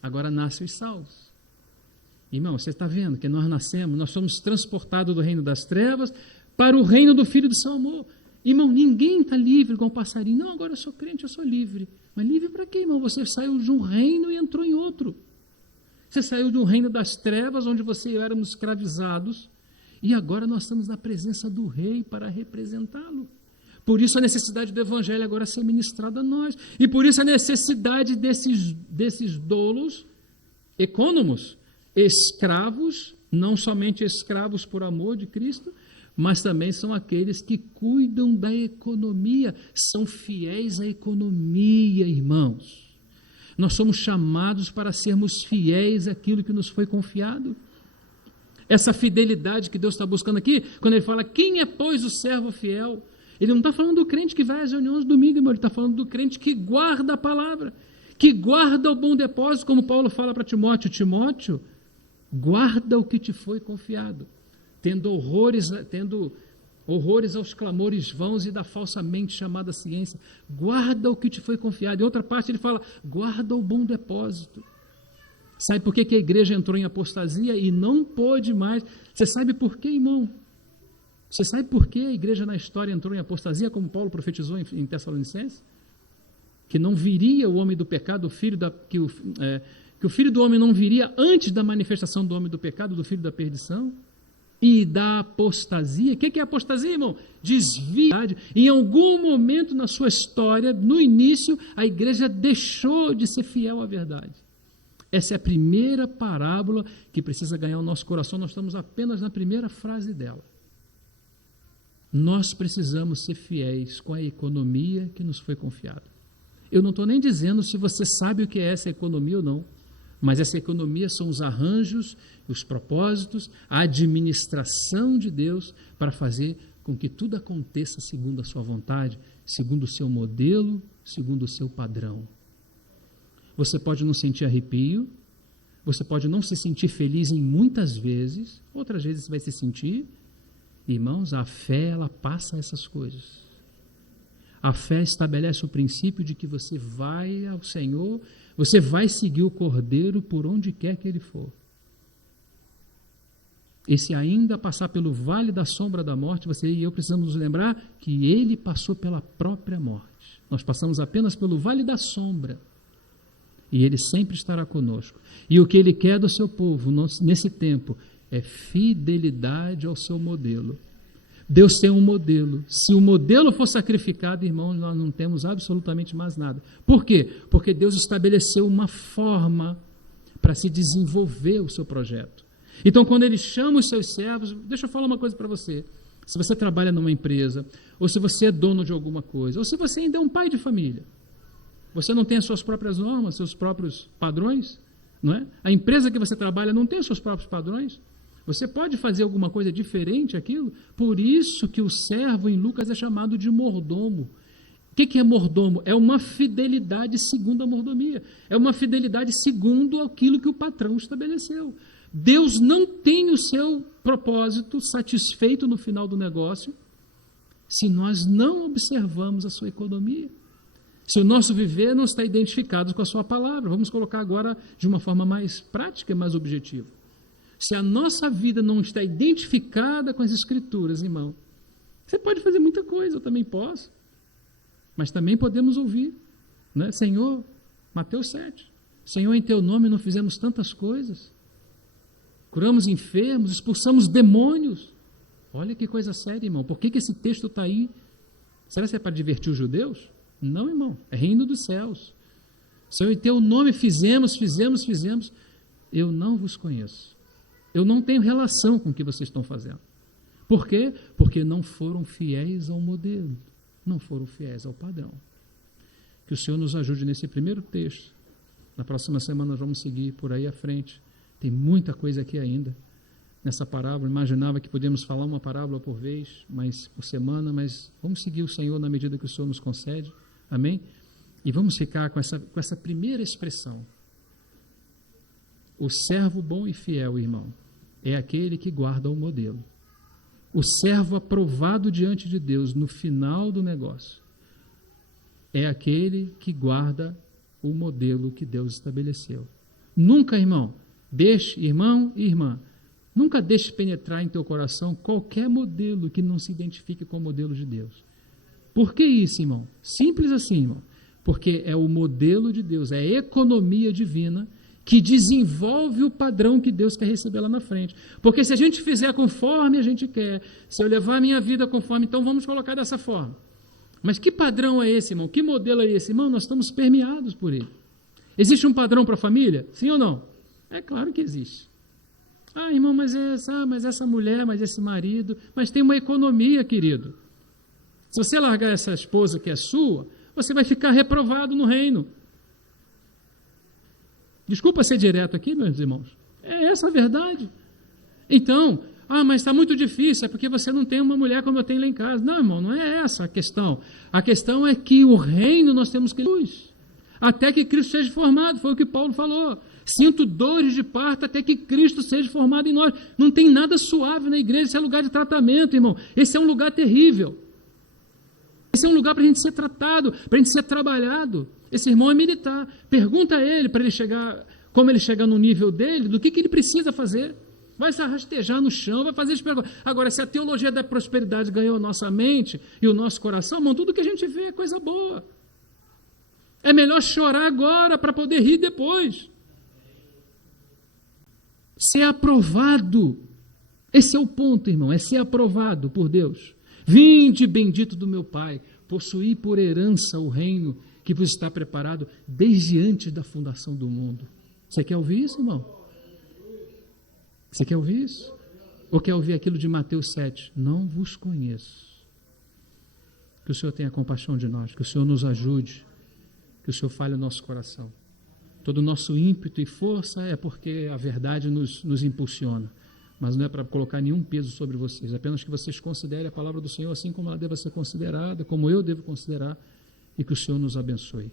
Agora nascem os salvos. Irmão, você está vendo que nós nascemos, nós somos transportados do reino das trevas para o reino do Filho do seu amor. Irmão, ninguém está livre igual um passarinho. Não, agora eu sou crente, eu sou livre. Mas livre para quê, irmão? Você saiu de um reino e entrou em outro. Você saiu de um reino das trevas, onde você e eu éramos escravizados, e agora nós estamos na presença do Rei para representá-lo. Por isso a necessidade do Evangelho agora ser ministrado a nós. E por isso a necessidade desses doulos, ecônomos, escravos, não somente escravos por amor de Cristo, mas também são aqueles que cuidam da economia, são fiéis à economia, irmãos. Nós somos chamados para sermos fiéis àquilo que nos foi confiado. Essa fidelidade que Deus está buscando aqui, quando ele fala, quem é, pois, o servo fiel? Ele não está falando do crente que vai às reuniões do domingo, irmão, ele está falando do crente que guarda a palavra, que guarda o bom depósito, como Paulo fala para Timóteo. Timóteo, guarda o que te foi confiado, tendo horrores aos clamores vãos e da falsa mente chamada ciência. Guarda o que te foi confiado. Em outra parte ele fala, guarda o bom depósito. Sabe por que a igreja entrou em apostasia e não pôde mais? Você sabe por quê, irmão? Você sabe por que a igreja na história entrou em apostasia, como Paulo profetizou em Tessalonicenses? Que não viria o homem do pecado, que o filho do homem não viria antes da manifestação do homem do pecado, do filho da perdição e da apostasia. O que é apostasia, irmão? Desviar. Em algum momento na sua história, no início, a igreja deixou de ser fiel à verdade. Essa é a primeira parábola que precisa ganhar o nosso coração. Nós estamos apenas na primeira frase dela. Nós precisamos ser fiéis com a economia que nos foi confiada. Eu não estou nem dizendo se você sabe o que é essa economia ou não, mas essa economia são os arranjos, os propósitos, a administração de Deus para fazer com que tudo aconteça segundo a sua vontade, segundo o seu modelo, segundo o seu padrão. Você pode não sentir arrepio, você pode não se sentir feliz em muitas vezes, outras vezes você vai se sentir, Irmãos, a fé, ela passa essas coisas. A fé estabelece o princípio de que você vai ao Senhor, você vai seguir o Cordeiro por onde quer que ele for. E se ainda passar pelo vale da sombra da morte, você e eu precisamos nos lembrar que ele passou pela própria morte. Nós passamos apenas pelo vale da sombra. E ele sempre estará conosco. E o que ele quer do seu povo nesse tempo é fidelidade ao seu modelo. Deus tem um modelo. Se o modelo for sacrificado, irmãos, nós não temos absolutamente mais nada. Por quê? Porque Deus estabeleceu uma forma para se desenvolver o seu projeto. Então, quando ele chama os seus servos, deixa eu falar uma coisa para você. Se você trabalha numa empresa, ou se você é dono de alguma coisa, ou se você ainda é um pai de família, você não tem as suas próprias normas, seus próprios padrões, não é? A empresa que você trabalha não tem os seus próprios padrões. Você pode fazer alguma coisa diferente aquilo? Por isso que o servo em Lucas é chamado de mordomo. O que é mordomo? É uma fidelidade segundo a mordomia. É uma fidelidade segundo aquilo que o patrão estabeleceu. Deus não tem o seu propósito satisfeito no final do negócio se nós não observamos a sua economia. Se o nosso viver não está identificado com a sua palavra. Vamos colocar agora de uma forma mais prática e mais objetiva. Se a nossa vida não está identificada com as Escrituras, irmão, você pode fazer muita coisa, eu também posso, mas também podemos ouvir, né? Senhor, Mateus 7, Senhor, em teu nome não fizemos tantas coisas, curamos enfermos, expulsamos demônios. Olha que coisa séria, irmão, por que esse texto está aí? Será que é para divertir os judeus? Não, irmão, é reino dos céus. Senhor, em teu nome fizemos, eu não vos conheço. Eu não tenho relação com o que vocês estão fazendo. Por quê? Porque não foram fiéis ao modelo, não foram fiéis ao padrão. Que o Senhor nos ajude nesse primeiro texto. Na próxima semana nós vamos seguir por aí à frente. Tem muita coisa aqui ainda nessa parábola. Imaginava que podíamos falar uma parábola por vez, mas por semana, mas vamos seguir o Senhor na medida que o Senhor nos concede. Amém? E vamos ficar com essa primeira expressão. O servo bom e fiel, irmão, é aquele que guarda o modelo. O servo aprovado diante de Deus no final do negócio é aquele que guarda o modelo que Deus estabeleceu. Nunca, irmão e irmã, nunca deixe penetrar em teu coração qualquer modelo que não se identifique com o modelo de Deus. Por que isso, irmão? Simples assim, irmão. Porque é o modelo de Deus, é a economia divina que desenvolve o padrão que Deus quer receber lá na frente. Porque se a gente fizer conforme a gente quer, se eu levar a minha vida conforme, então vamos colocar dessa forma. Mas que padrão é esse, irmão? Que modelo é esse? Irmão, nós estamos permeados por ele. Existe um padrão para a família? Sim ou não? É claro que existe. Ah, irmão, mas essa mulher, mas esse marido, mas tem uma economia, querido. Se você largar essa esposa que é sua, você vai ficar reprovado no reino. Desculpa ser direto aqui, meus irmãos. É essa a verdade. Então, mas está muito difícil, é porque você não tem uma mulher como eu tenho lá em casa. Não, irmão, não é essa a questão. A questão é que o reino nós temos que luz, até que Cristo seja formado, foi o que Paulo falou. Sinto dores de parto até que Cristo seja formado em nós. Não tem nada suave na igreja, esse é lugar de tratamento, irmão. Esse é um lugar terrível. Esse é um lugar para a gente ser tratado, para a gente ser trabalhado. Esse irmão é militar. Pergunta a ele, para ele chegar, como ele chegar no nível dele, do que ele precisa fazer. Vai se rastejar no chão, vai fazer as perguntas. Agora, se a teologia da prosperidade ganhou nossa mente e o nosso coração, irmão, tudo que a gente vê é coisa boa. É melhor chorar agora para poder rir depois. Ser aprovado. Esse é o ponto, irmão, é ser aprovado por Deus. Vinde, bendito do meu Pai, possuí por herança o reino que vos está preparado desde antes da fundação do mundo. Você quer ouvir isso, irmão? Você quer ouvir isso? Ou quer ouvir aquilo de Mateus 7? Não vos conheço. Que o Senhor tenha compaixão de nós, que o Senhor nos ajude, que o Senhor fale o nosso coração. Todo o nosso ímpeto e força é porque a verdade nos impulsiona. Mas não é para colocar nenhum peso sobre vocês, apenas que vocês considerem a palavra do Senhor assim como ela deve ser considerada, como eu devo considerar, e que o Senhor nos abençoe.